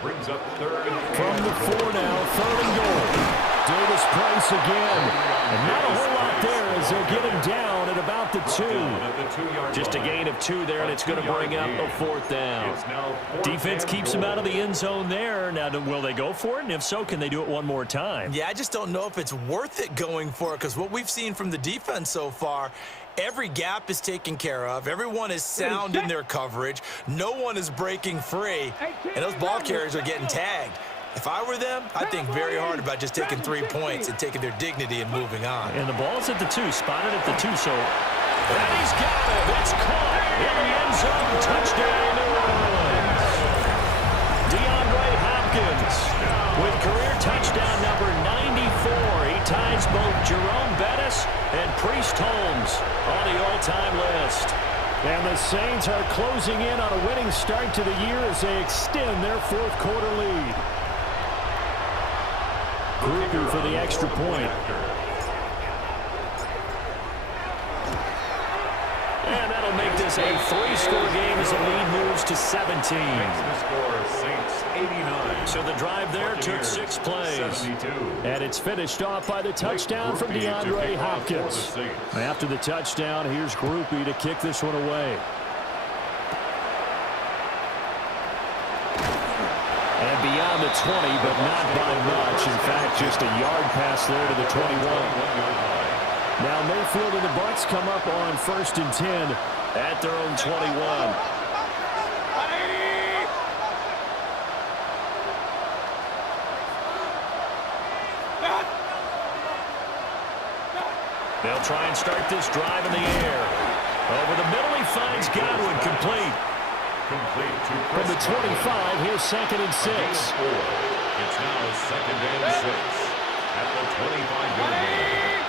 Brings up 3rd and from the 4 now, 3rd and goal. Davis Price again. And not a whole lot there as they'll get him down at about the 2. Just a gain of 2 there, and it's going to bring up a 4th down. Defense keeps him out of the end zone there. Now, will they go for it? And if so, can they do it one more time? Yeah, I just don't know if it's worth it going for it, because what we've seen from the defense so far, every gap is taken care of. Everyone is sound in their coverage. No one is breaking free, and those ball carriers are getting tagged. If I were them, I'd think very hard about just taking 3 points and taking their dignity and moving on. And the ball's at the 2, spotted at the 2, so... And he's got it. It's caught in the end zone. Touchdown, New Orleans. DeAndre Hopkins with career touchdown number 94. He ties both Jerome Bettis and Priest Holmes on the all-time list. And the Saints are closing in on a winning start to the year as they extend their 4th quarter lead. Groupie for the extra point. And that'll make this a 3-score game as the lead moves to 17. So the drive there took 6 plays. And it's finished off by the touchdown from DeAndre Hopkins. After the touchdown, here's Groupie to kick this one away. And beyond the 20, but not by much. In fact, just a yard pass there to the 21. Now Mayfield and the Bucs come up on 1st and 10 at their own 21. They'll try and start this drive in the air. Over the middle, he finds Godwin complete. From the 25, here's 2nd and 6. It's now 2nd and 6 at the 25-yard line.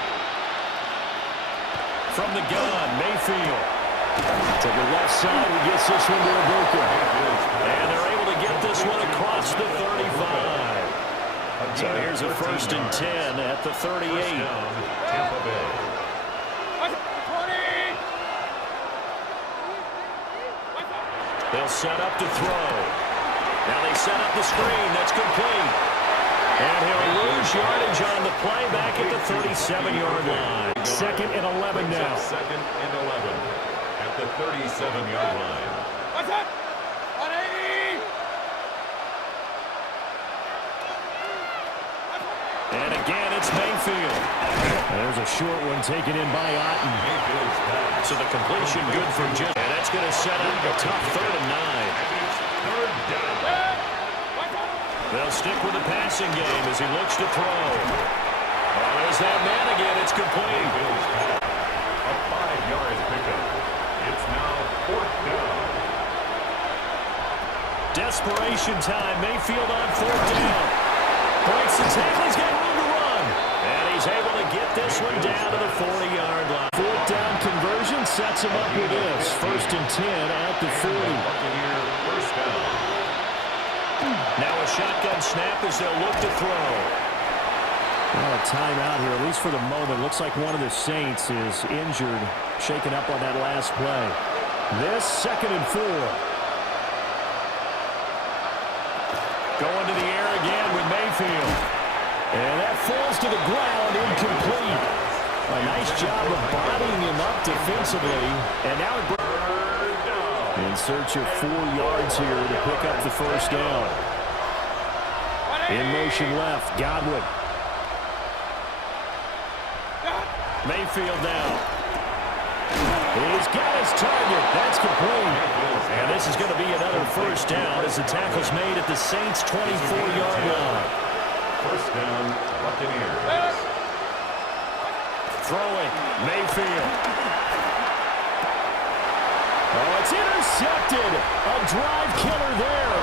From the gun, Mayfield. To the left side, he gets this one to Ibuka. And they're able to get this one across the 35. So here's a 1st and 10 at the 38. Tampa Bay. They'll set up to throw. Now they set up the screen. That's complete. And he'll lose yardage on the play back at the 37-yard line. 2nd and 11 now. 2nd and 11 at the 37-yard line. What's that? 180. And again, it's Mayfield. There's a short one taken in by Otten. So the completion good for Jim. And that's going to set up a tough 3rd and 9. They'll stick with the passing game as he looks to throw. Oh, there's that man again. It's complete. A 5-yard pickup. It's now 4th down. Desperation time. Mayfield on 4th down. Breaks the tackle. He's got room to run. And he's able to get this one down to the 40-yard line. 4th down conversion sets him up with this. 1st and 10 at the 40. Buccaneer first down. Now a shotgun snap as they'll look to throw. Well, a timeout here, at least for the moment. Looks like one of the Saints is injured, shaken up on that last play. This 2nd and 4. Going to the air again with Mayfield. And that falls to the ground, incomplete. A nice job of bodying him up defensively. And now in search of 4 yards here to pick up the 1st down. In motion left, Godwin. Mayfield now. He's got his target. That's complete. And this is going to be another 1st down as the tackle's made at the Saints' 24-yard line. 1st down, Buccaneers. Throwing, Mayfield. Oh, it's intercepted. A drive killer there.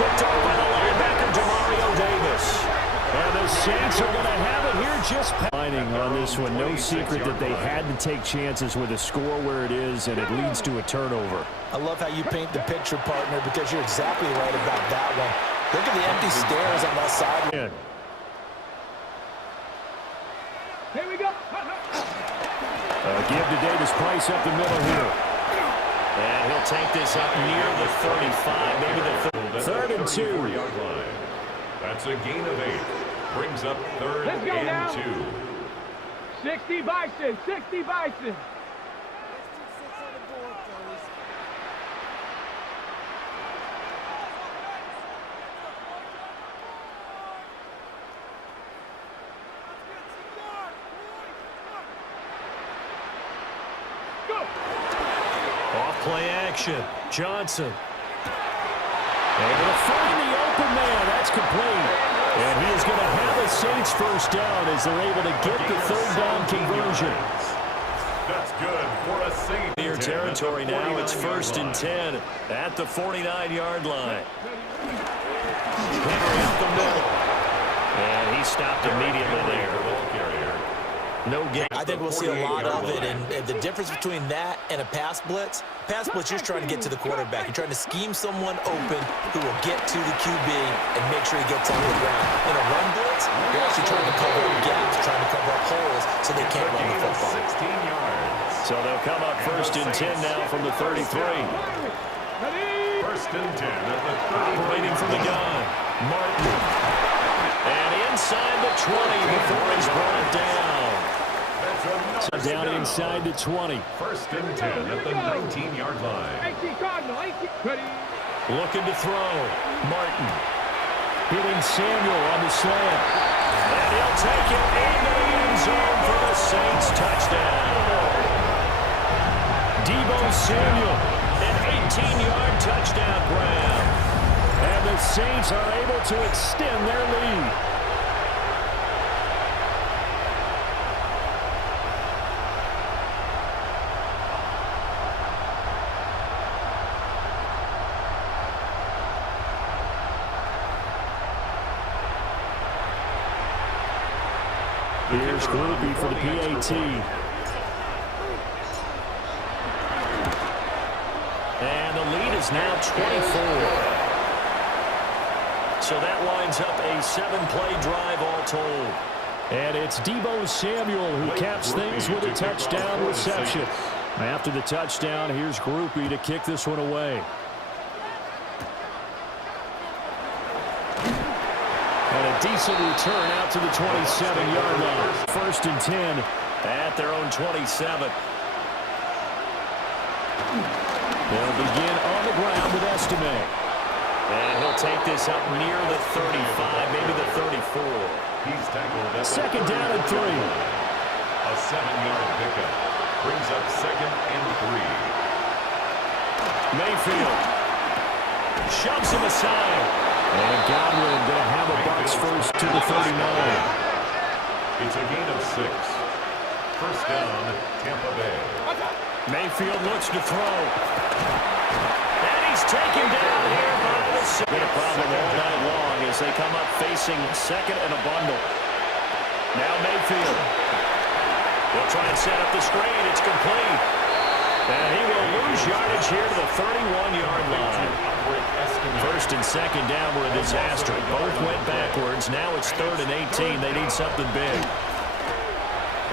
Picked up by the linebacker, Demario Davis. And the Saints are going to have it here just lining on this one. No secret that they had to take chances with a score where it is, and it leads to a turnover. I love how you paint the picture, partner, because you're exactly right about that one. Look at the empty stairs on that side. Here we go. Give to Davis Price up the middle here. And he'll take this up near the 35, maybe the 3rd and 2. That's a gain of 8. Brings up third Let's go and now. 2. 60 Bison, 60 Bison. Off-play action. Johnson. Able to find the open man. That's complete. And he is going to have a Saints first down as they're able to get the third down conversion. That's good for a Saints. Near territory now. It's 1st and 10 at the 49-yard line. Henry up the middle. And he stopped immediately there. No gain. I think we'll see a lot of it, and the difference between that and a pass blitz, you're just trying to get to the quarterback. You're trying to scheme someone open who will get to the QB and make sure he gets on the ground. In a run blitz, you're actually trying to cover up gaps, trying to cover up holes so they can't run the football. 16 yards. So they'll come up 1st and 10 now from the 33. 1st and 10 at the 30. Operating from the gun. Martin. And inside the 20 before he's brought down. So down inside the 20. 1st and 10 at the 19-yard line. 18 Cardinal, 18. Ready. Looking to throw. Martin. Hitting Samuel on the slant. And he'll take it in the end zone for the Saints touchdown. Deebo Samuel, an 18-yard touchdown grab. And the Saints are able to extend their lead. Here's Groupie for the PAT. And the lead is now 24. So that winds up a 7-play drive all told. And it's Deebo Samuel who caps things with a touchdown reception. After the touchdown, here's Groupie to kick this one away. And a decent return out to the 27-yard line. 1st and 10 at their own 27. They'll begin on the ground with Estime. And he'll take this up near the 35, maybe the 34. He's tackled at 2nd down and 3. A 7-yard pickup. Brings up 2nd and 3. Mayfield shoves him aside. And Godwin going to have a Bucs first to the 39. It's a gain of 6. 1st down, Tampa Bay. Mayfield looks to throw. And he's taken down here by the Saints. Been a problem all night long as they come up facing 2nd and a bundle. Now Mayfield. They'll try and set up the screen. It's complete. And he will lose yardage here to the 31-yard line. 1st and 2nd down were a disaster. Both went backwards. Now it's 3rd and 18. They need something big.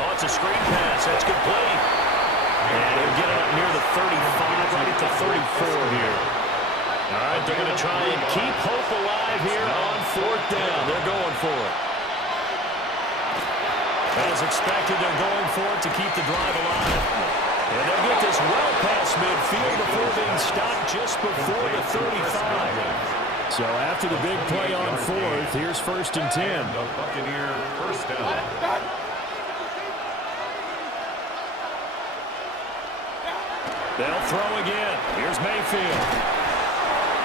Oh, it's a screen pass. That's complete. And they'll get it up near the 35, right at the 34 here. All right, they're going to try and keep hope alive here on 4th down. They're going for it. As expected, they're going for it to keep the drive alive. And they'll get this well past midfield before being stopped just before the 35. So after the big play on 4th, here's 1st and 10. The Buccaneer 1st down. They'll throw again. Here's Mayfield.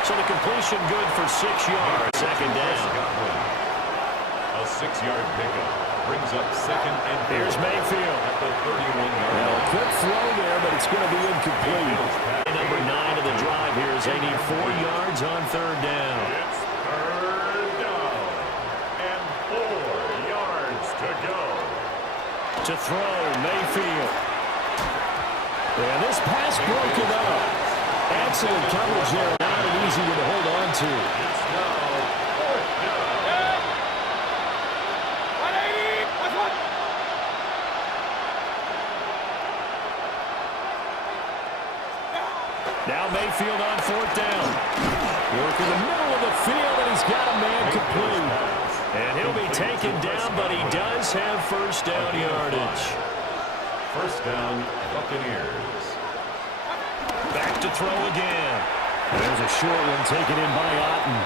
So the completion good for 6 yards. 2nd down. A 6-yard pickup. Brings up 2nd and 4. Here's Mayfield. At the 31-yard Well, line. quick throw there, but it's going to be incomplete. Number 9 of the drive here as they need 4 yards on 3rd down. It's 3rd down. And 4 yards to go. To throw, Mayfield. And this pass broken up. Excellent coverage there. Not an easy one to hold on to. It's now 4th down. 180. Watch one. Now Mayfield on 4th down. Work in the middle of the field, and he's got a man complete. And he'll be taken down, but he does have first down yardage. First down, Buccaneers. Back to throw again. There's a short one taken in by Otten.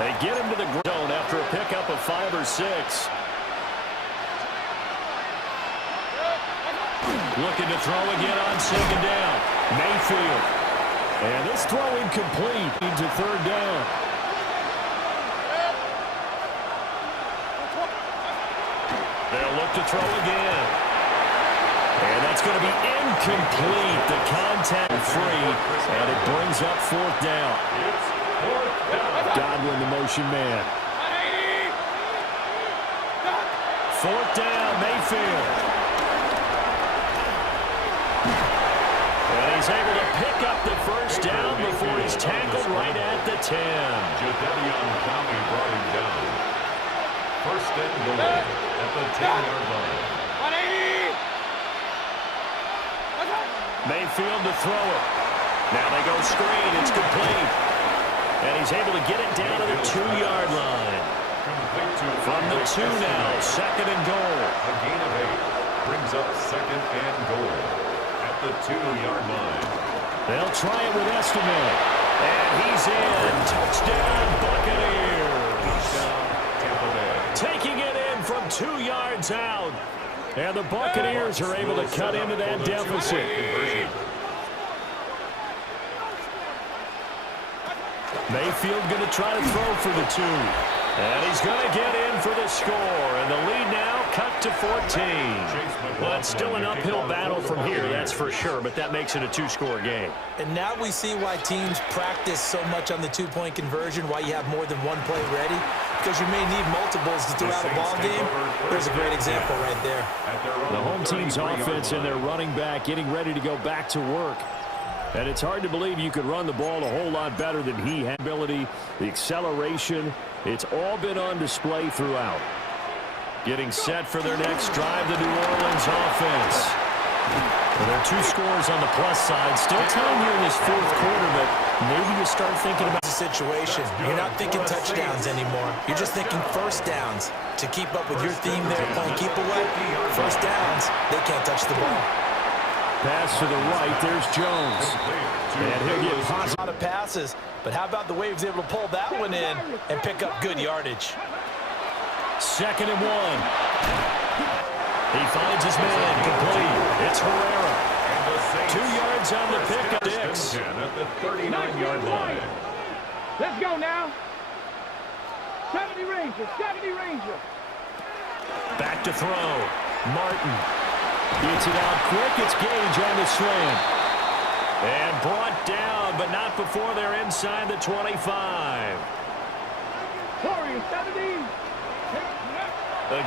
They get him to the zone after a pickup of 5 or 6. Looking to throw again on second down. Mayfield. And this throw incomplete into third down. They'll look to throw again. And that's going to be incomplete. The contact free. And it brings up fourth down. Godwin, the motion man. Fourth down, Mayfield. And he's able to pick up the first down before he's tackled right at the 10. Jadavion Clowney brought him down. First and goal at the 10-yard line. Mayfield to throw it. Now they go screen. It's complete. And he's able to get it down to the 2-yard line. From the 2 now, second and goal. A gain of 8 brings up second and goal at the 2-yard line. They'll try it with Estimate. And he's in. Touchdown, Buccaneers. Touchdown, Tampa Bay. Taking it in from 2 yards out. And the Buccaneers are able to cut into that deficit. Mayfield going to try to throw for the 2. And he's going to get in for the score. And the lead now cut to 14. Well, it's still an uphill battle from here, that's for sure. But that makes it a 2-score game. And now we see why teams practice so much on the 2-point conversion, why you have more than one play ready. Because you may need multiples to throw out a ball game. There's a great example right there. The home team's offense and their running back getting ready to go back to work. And it's hard to believe you could run the ball a whole lot better than he had. Ability, the acceleration, it's all been on display throughout. Getting set for their next drive, the New Orleans offense. Well, there are 2 scores on the plus side. Still time here in this fourth quarter, but maybe you start thinking about the situation. You're not thinking touchdowns anymore. You're just thinking first downs. To keep up with your theme there, playing keep away, first downs, they can't touch the ball. Pass to the right. There's Jones. And he'll get positive. A lot of passes, but how about the way he was able to pull that one in and pick up good yardage? Second and 1. He finds his man complete. It's Herrera. 2 yards on the pickup. Dix. At the 39-yard line. Let's go now. 70 Ranger, 70 Ranger. Back to throw. Martin. Gets it out quick. It's Gage on the slant. And brought down, but not before they're inside the 25. Corey, 70.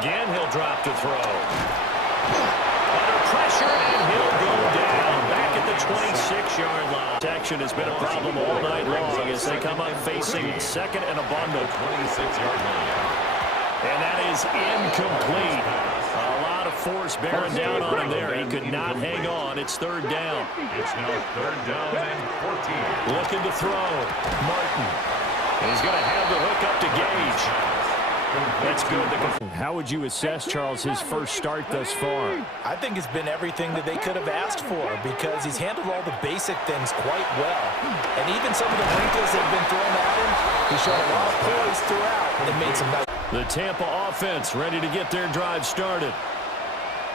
Again, he'll drop to throw. Under pressure, and he'll go down. Back at the 26-yard line. Protection has been a problem all night long as they come up facing second and a bundle. 26-yard line. And that is incomplete. A lot of force bearing down on him there. He could not hang on. It's third down. It's now third down and 14. Looking to throw. Martin. And he's going to have the hook up to Gage. That's good. How would you assess, Charles, his first start thus far? I think it's been everything that they could have asked for because he's handled all the basic things quite well. And even some of the wrinkles that have been thrown at him, he showed a lot of poise throughout and made some nice. The Tampa offense ready to get their drive started.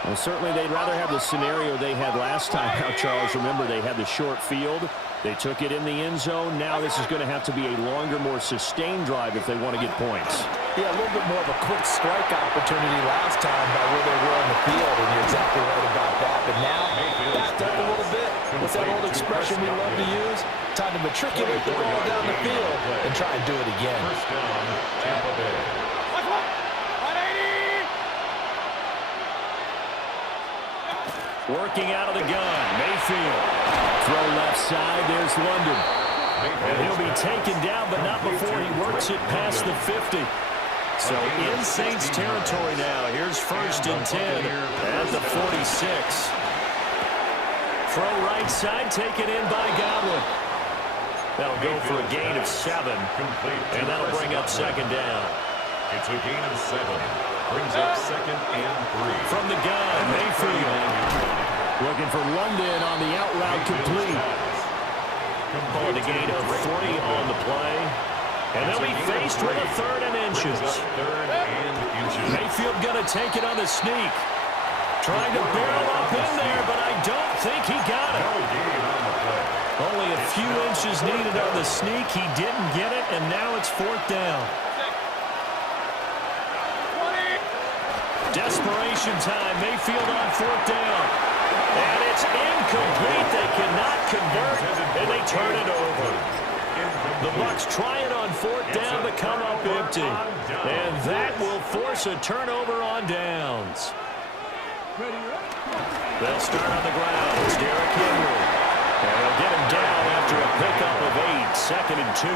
Well, certainly they'd rather have the scenario they had last time. Now, Charles, remember they had the short field. They took it in the end zone. Now this is going to have to be a longer, more sustained drive if they want to get points. Yeah, a little bit more of a quick strike opportunity last time by where they were on the field, and you're exactly right about that. But now, backed up a little bit. What's that old expression we love to use? Time to matriculate the ball down the field and try and do it again. First down, Tampa Bay. Working out of the gun, Mayfield. Throw left side, there's London. And he'll be taken down, but not before he works it past the 50. So in Saints territory now. Here's first and 10 at the 46. Throw right side, taken in by Godwin. That'll go for a gain of 7, and that'll bring up second down. It's a gain of 7. Brings up second and 3. From the gun, Mayfield. Looking for London on the out route complete. For the gain of 3 on the play. And they'll be faced with a 3rd and inches. Mayfield going to take it on the sneak. Trying to barrel up in there, but I don't think he got it. Only a few inches needed on the sneak. He didn't get it, and now it's 4th down. Desperation time. Mayfield on 4th down. And it's incomplete. They cannot convert, and they turn it over. The Bucs try it on 4th down to come up empty. And that will force a turnover on downs. They'll start on the ground. It's Derrick Henry. And they'll get him down after a pickup of 8. 2nd and 2.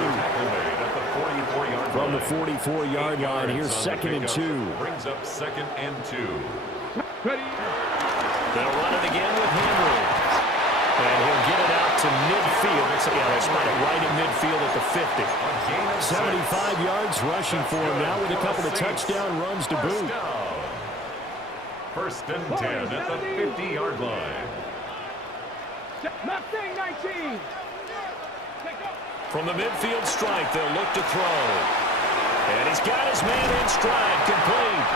From the 44-yard line, here's 2nd and 2. Brings up 2nd and 2. They'll run it again with Henry. And he'll get it out to midfield. They'll spot it right in midfield at the 50. 75 yards rushing for him now with a couple of touchdown runs to boot. 1st and 10 at the 50-yard line. Left thing, 19. From the midfield strike, they'll look to throw. And he's got his man in stride, complete.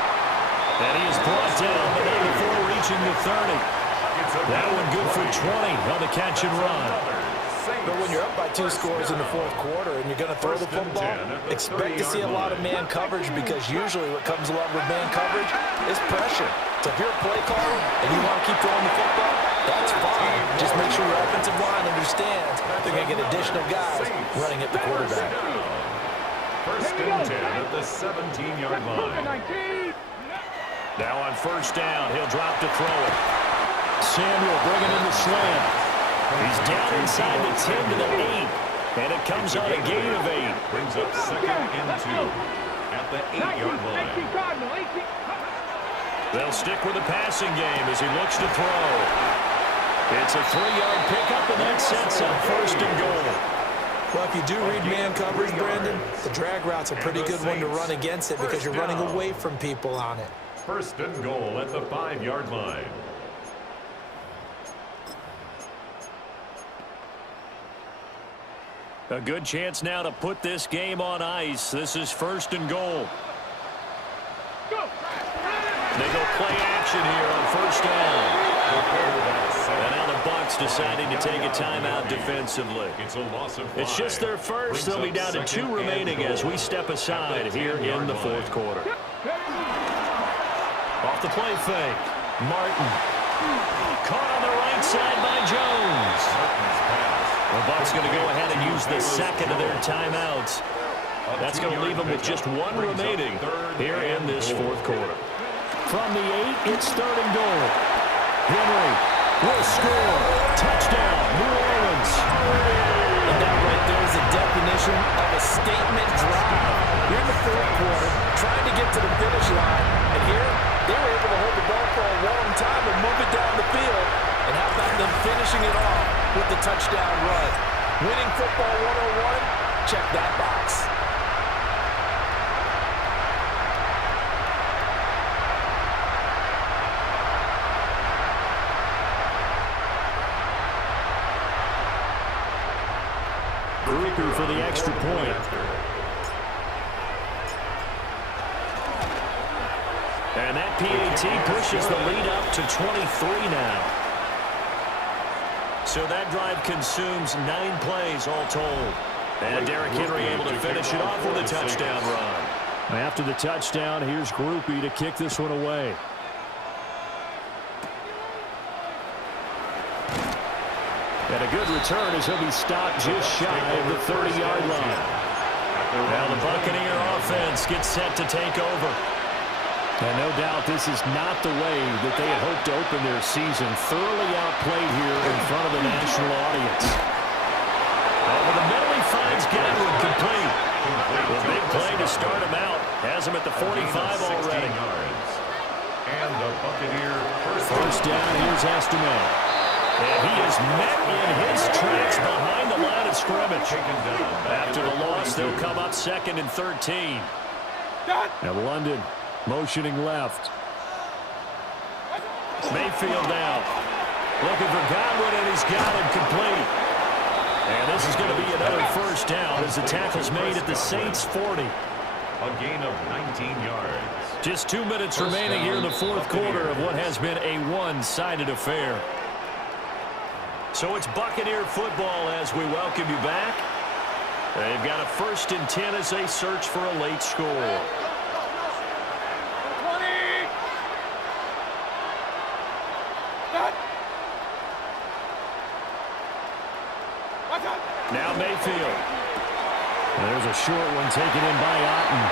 And he is brought down, but not before reaching the 30. That one good for 20 on the catch and run. But when you're up by 2 scores in the 4th quarter and you're going to throw the football, expect to see a lot of man coverage, because usually what comes along with man coverage is pressure. So if you're a play caller and you want to keep throwing the football, that's fine. Just make sure your offensive line understands they're going to get additional guys running at the quarterback. 1st and 10 at the 17-yard line. Now on 1st down, he'll drop to throw it. Samuel bringing in the slant. He's down inside the 10 to the 8. And it comes on a gain of 8. Brings up 2nd and 2 at the 8-yard line. They'll stick with the passing game as he looks to throw. It's a 3-yard pickup, and that sets up 1st and goal. Well, if you do read man coverage, Brandon, the drag route's a pretty good one to run against it because you're running away from people on it. 1st and goal at the 5-yard line. A good chance now to put this game on ice. This is 1st and goal. They go play action here on 1st down. And now the Bucs deciding to take a timeout defensively. It's just their first. They'll be down to 2 remaining as we step aside here in the 4th quarter. Off the play fake. Martin. Caught on the right side by Jones. The Bucs going to go ahead and use the 2nd of their timeouts. That's going to leave them with just 1 remaining here in this 4th quarter. From the 8, it's 3rd and goal. Henry will score. Touchdown, New Orleans. And that right there is a definition of a statement drive. You're in the 4th quarter, trying to get to the finish line, and here they were able to hold the ball for a long time and move it down the field. And how about them finishing it off with the touchdown run? Winning football 101, check that box. Grouper for the extra point. And that PAT pushes the lead up to 23 now. So that drive consumes 9 plays all told. And Derrick Henry able to finish it off with a touchdown run. After the touchdown, here's Groupie to kick this one away. And a good return as he'll be stopped just shy of the 30-yard line. Now the Buccaneer offense gets set to take over. And no doubt this is not the way that they had hoped to open their season. Thoroughly outplayed here in front of the national audience. Over the middle, he finds Godwin complete. A big play to start him out. Has him at the 45 already. And the Buccaneer First down, here's Estimate. And he is met in his tracks behind the line of scrimmage. After the loss, they'll come up 2nd and 13. And London motioning left. Mayfield down. Looking for Godwin, and he's got him complete. And this is going to be another first down as the tackle's made at the Saints' 40. A gain of 19 yards. Just 2 minutes remaining here in the fourth quarter of what has been a one-sided affair. So it's Buccaneer football as we welcome you back. They've got a 1st and 10 as they search for a late score. Now Mayfield. There's a short one taken in by Otten.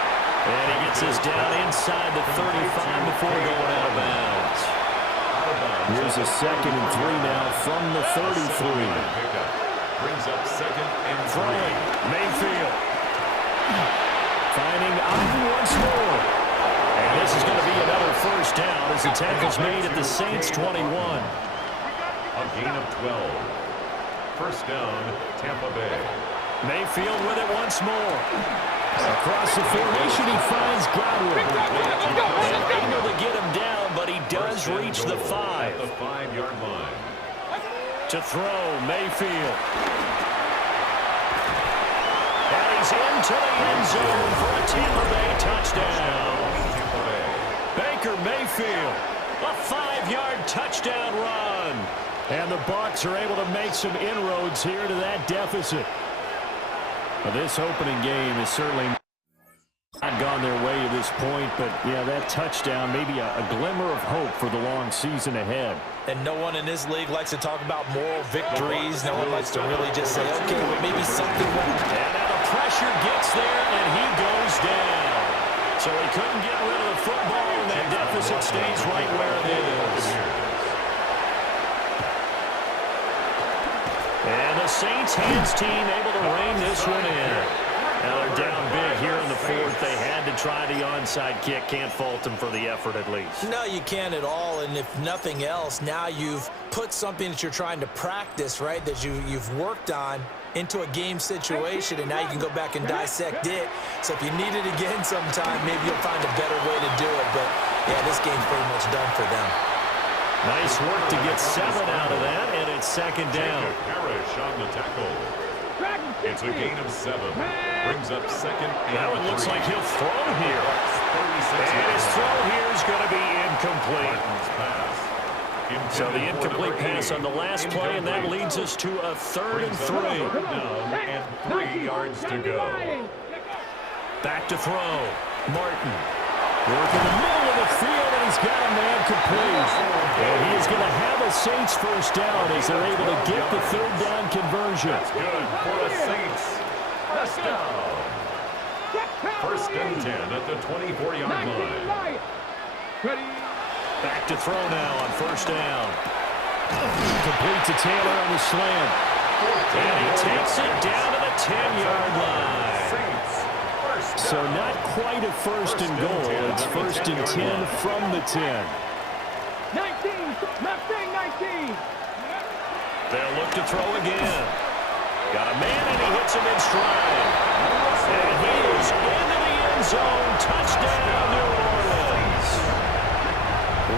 And he gets this down inside the 35 before going out of bounds. Here's a 2nd and 3 now from the 33. Brings up 2nd and 3. Throwing. Mayfield. Finding Otten once more. And this is going to be another first down as the tackle's made at the Saints' 21. A gain of 12. First down, Tampa Bay. Mayfield with it once more. Across the formation, he finds Godwin. And able to get him down, but he does reach the 5. At the 5-yard line. To throw, Mayfield. And he's into the end zone for a Tampa Bay touchdown. Tampa Bay. Baker Mayfield, a 5-yard touchdown run. And the Bucs are able to make some inroads here to that deficit. Well, this opening game is certainly not gone their way to this point, but yeah, that touchdown, maybe a glimmer of hope for the long season ahead. And no one in this league likes to talk about moral victories. No one likes to really just say, okay, well, maybe something won't. And now the pressure gets there, and he goes down. So he couldn't get rid of the football, and that deficit stays right where it is. And the Saints hands team able to rein this one in. Now they're down big here in the fourth. They had to try the onside kick. Can't fault them for the effort at least. No, you can't at all. And if nothing else, now you've put something that you're trying to practice, right, that you've worked on into a game situation, and now you can go back and dissect it. So if you need it again sometime, maybe you'll find a better way to do it. But, yeah, this game's pretty much done for them. Nice work to get 7 out of that, and it's 2nd down. Parrish on the tackle. It's a gain of 7. Brings up 2nd and 3. Now it looks like he'll throw here. And his throw here is going to be incomplete. So the incomplete pass on the last play, and that leads us to a 3rd and 3. And 3 yards to go. Back to throw. Martin. Work in the middle of the field, and he's got a man complete. And he is going to have a Saints first down as they're able to get the 3rd down conversion. That's good for the Saints. First down. 1st and 10 at the 24-yard line. Back to throw now on 1st down. Complete to Taylor on the slant. And he takes it down to the 10-yard line. So not quite a 1st and goal. It's 1st and 10 from the 10. 19, left wing 19. They'll look to throw again. Got a man, and he hits him in stride. And he is into the end zone. Touchdown, New Orleans.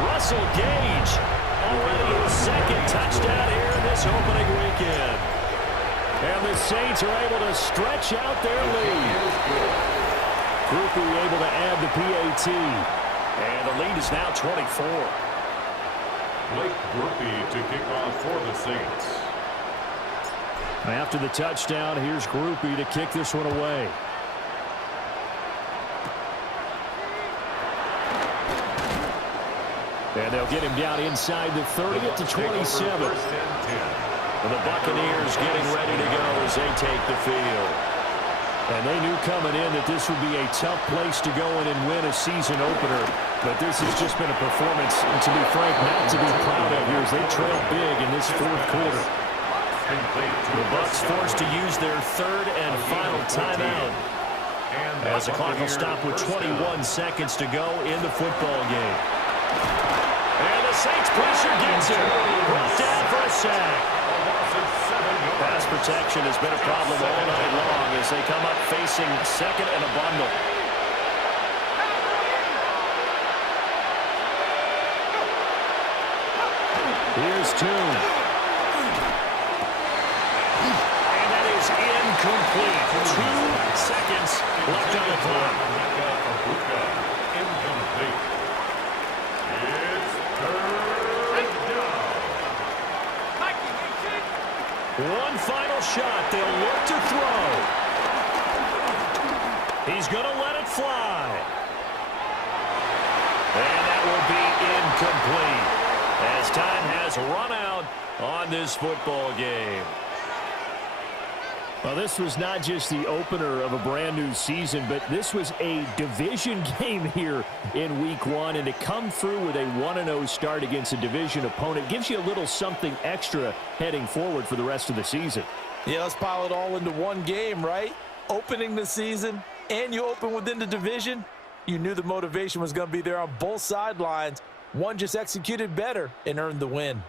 Russell Gage, already his 2nd touchdown here in this opening weekend. And the Saints are able to stretch out their lead. Groupie able to add the PAT. And the lead is now 24. Blake Groupie to kick off for the Saints. After the touchdown, here's Groupie to kick this one away. And they'll get him down inside the 30 at the 27. And the Buccaneers getting ready to go as they take the field. And they knew coming in that this would be a tough place to go in and win a season opener. But this has just been a performance, and to be frank, not to be proud of here as they trail big in this fourth quarter. The Bucs forced to use their 3rd and final timeout as the clock will stop with 21 seconds to go in the football game. And the Saints pressure gets him. Brought down for a sack. Pass protection has been a problem all night long as they come up facing 2nd and a bundle. this tune. And that is incomplete. 2 seconds left on the clock. Incomplete. It's third down. One final shot. They'll look to throw. He's going to let it fly. And that will be incomplete as time has run out on this football game. Well, this was not just the opener of a brand new season, but this was a division game here in week 1. And to come through with a 1-0 start against a division opponent gives you a little something extra heading forward for the rest of the season. Yeah, let's pile it all into one game, right? Opening the season, and you open within the division. You knew the motivation was going to be there on both sidelines. One just executed better and earned the win.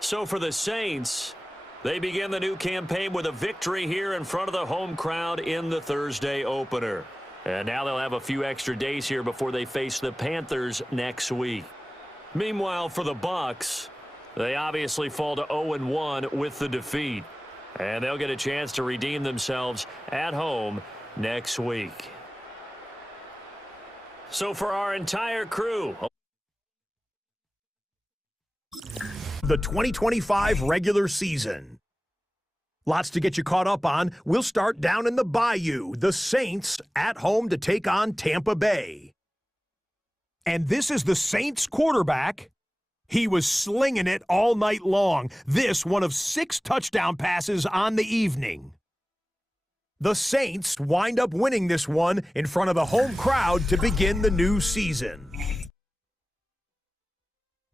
So for the Saints, they begin the new campaign with a victory here in front of the home crowd in the Thursday opener. And now they'll have a few extra days here before they face the Panthers next week. Meanwhile, for the Bucs, they obviously fall to 0-1 with the defeat. And they'll get a chance to redeem themselves at home next week. So for our entire crew, The 2025 regular season. Lots to get you caught up on. We'll start down in the Bayou. The Saints at home to take on Tampa Bay. And this is the Saints quarterback. He was slinging it all night long. This one of 6 touchdown passes on the evening. The Saints wind up winning this one in front of the home crowd to begin the new season.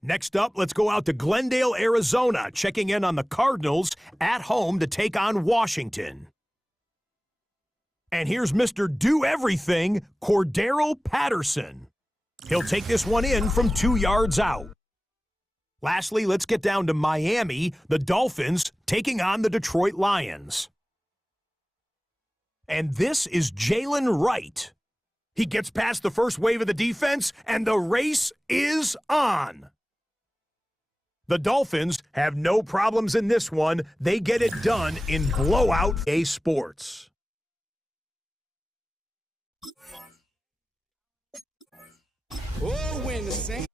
Next up, let's go out to Glendale, Arizona, checking in on the Cardinals at home to take on Washington. And here's Mr. Do-Everything, Cordero Patterson. He'll take this one in from 2 yards out. Lastly, let's get down to Miami, the Dolphins taking on the Detroit Lions. And this is Jalen Wright. He gets past the first wave of the defense, and the race is on. The Dolphins have no problems in this one. They get it done in blowout A sports. Oh, win the Saints.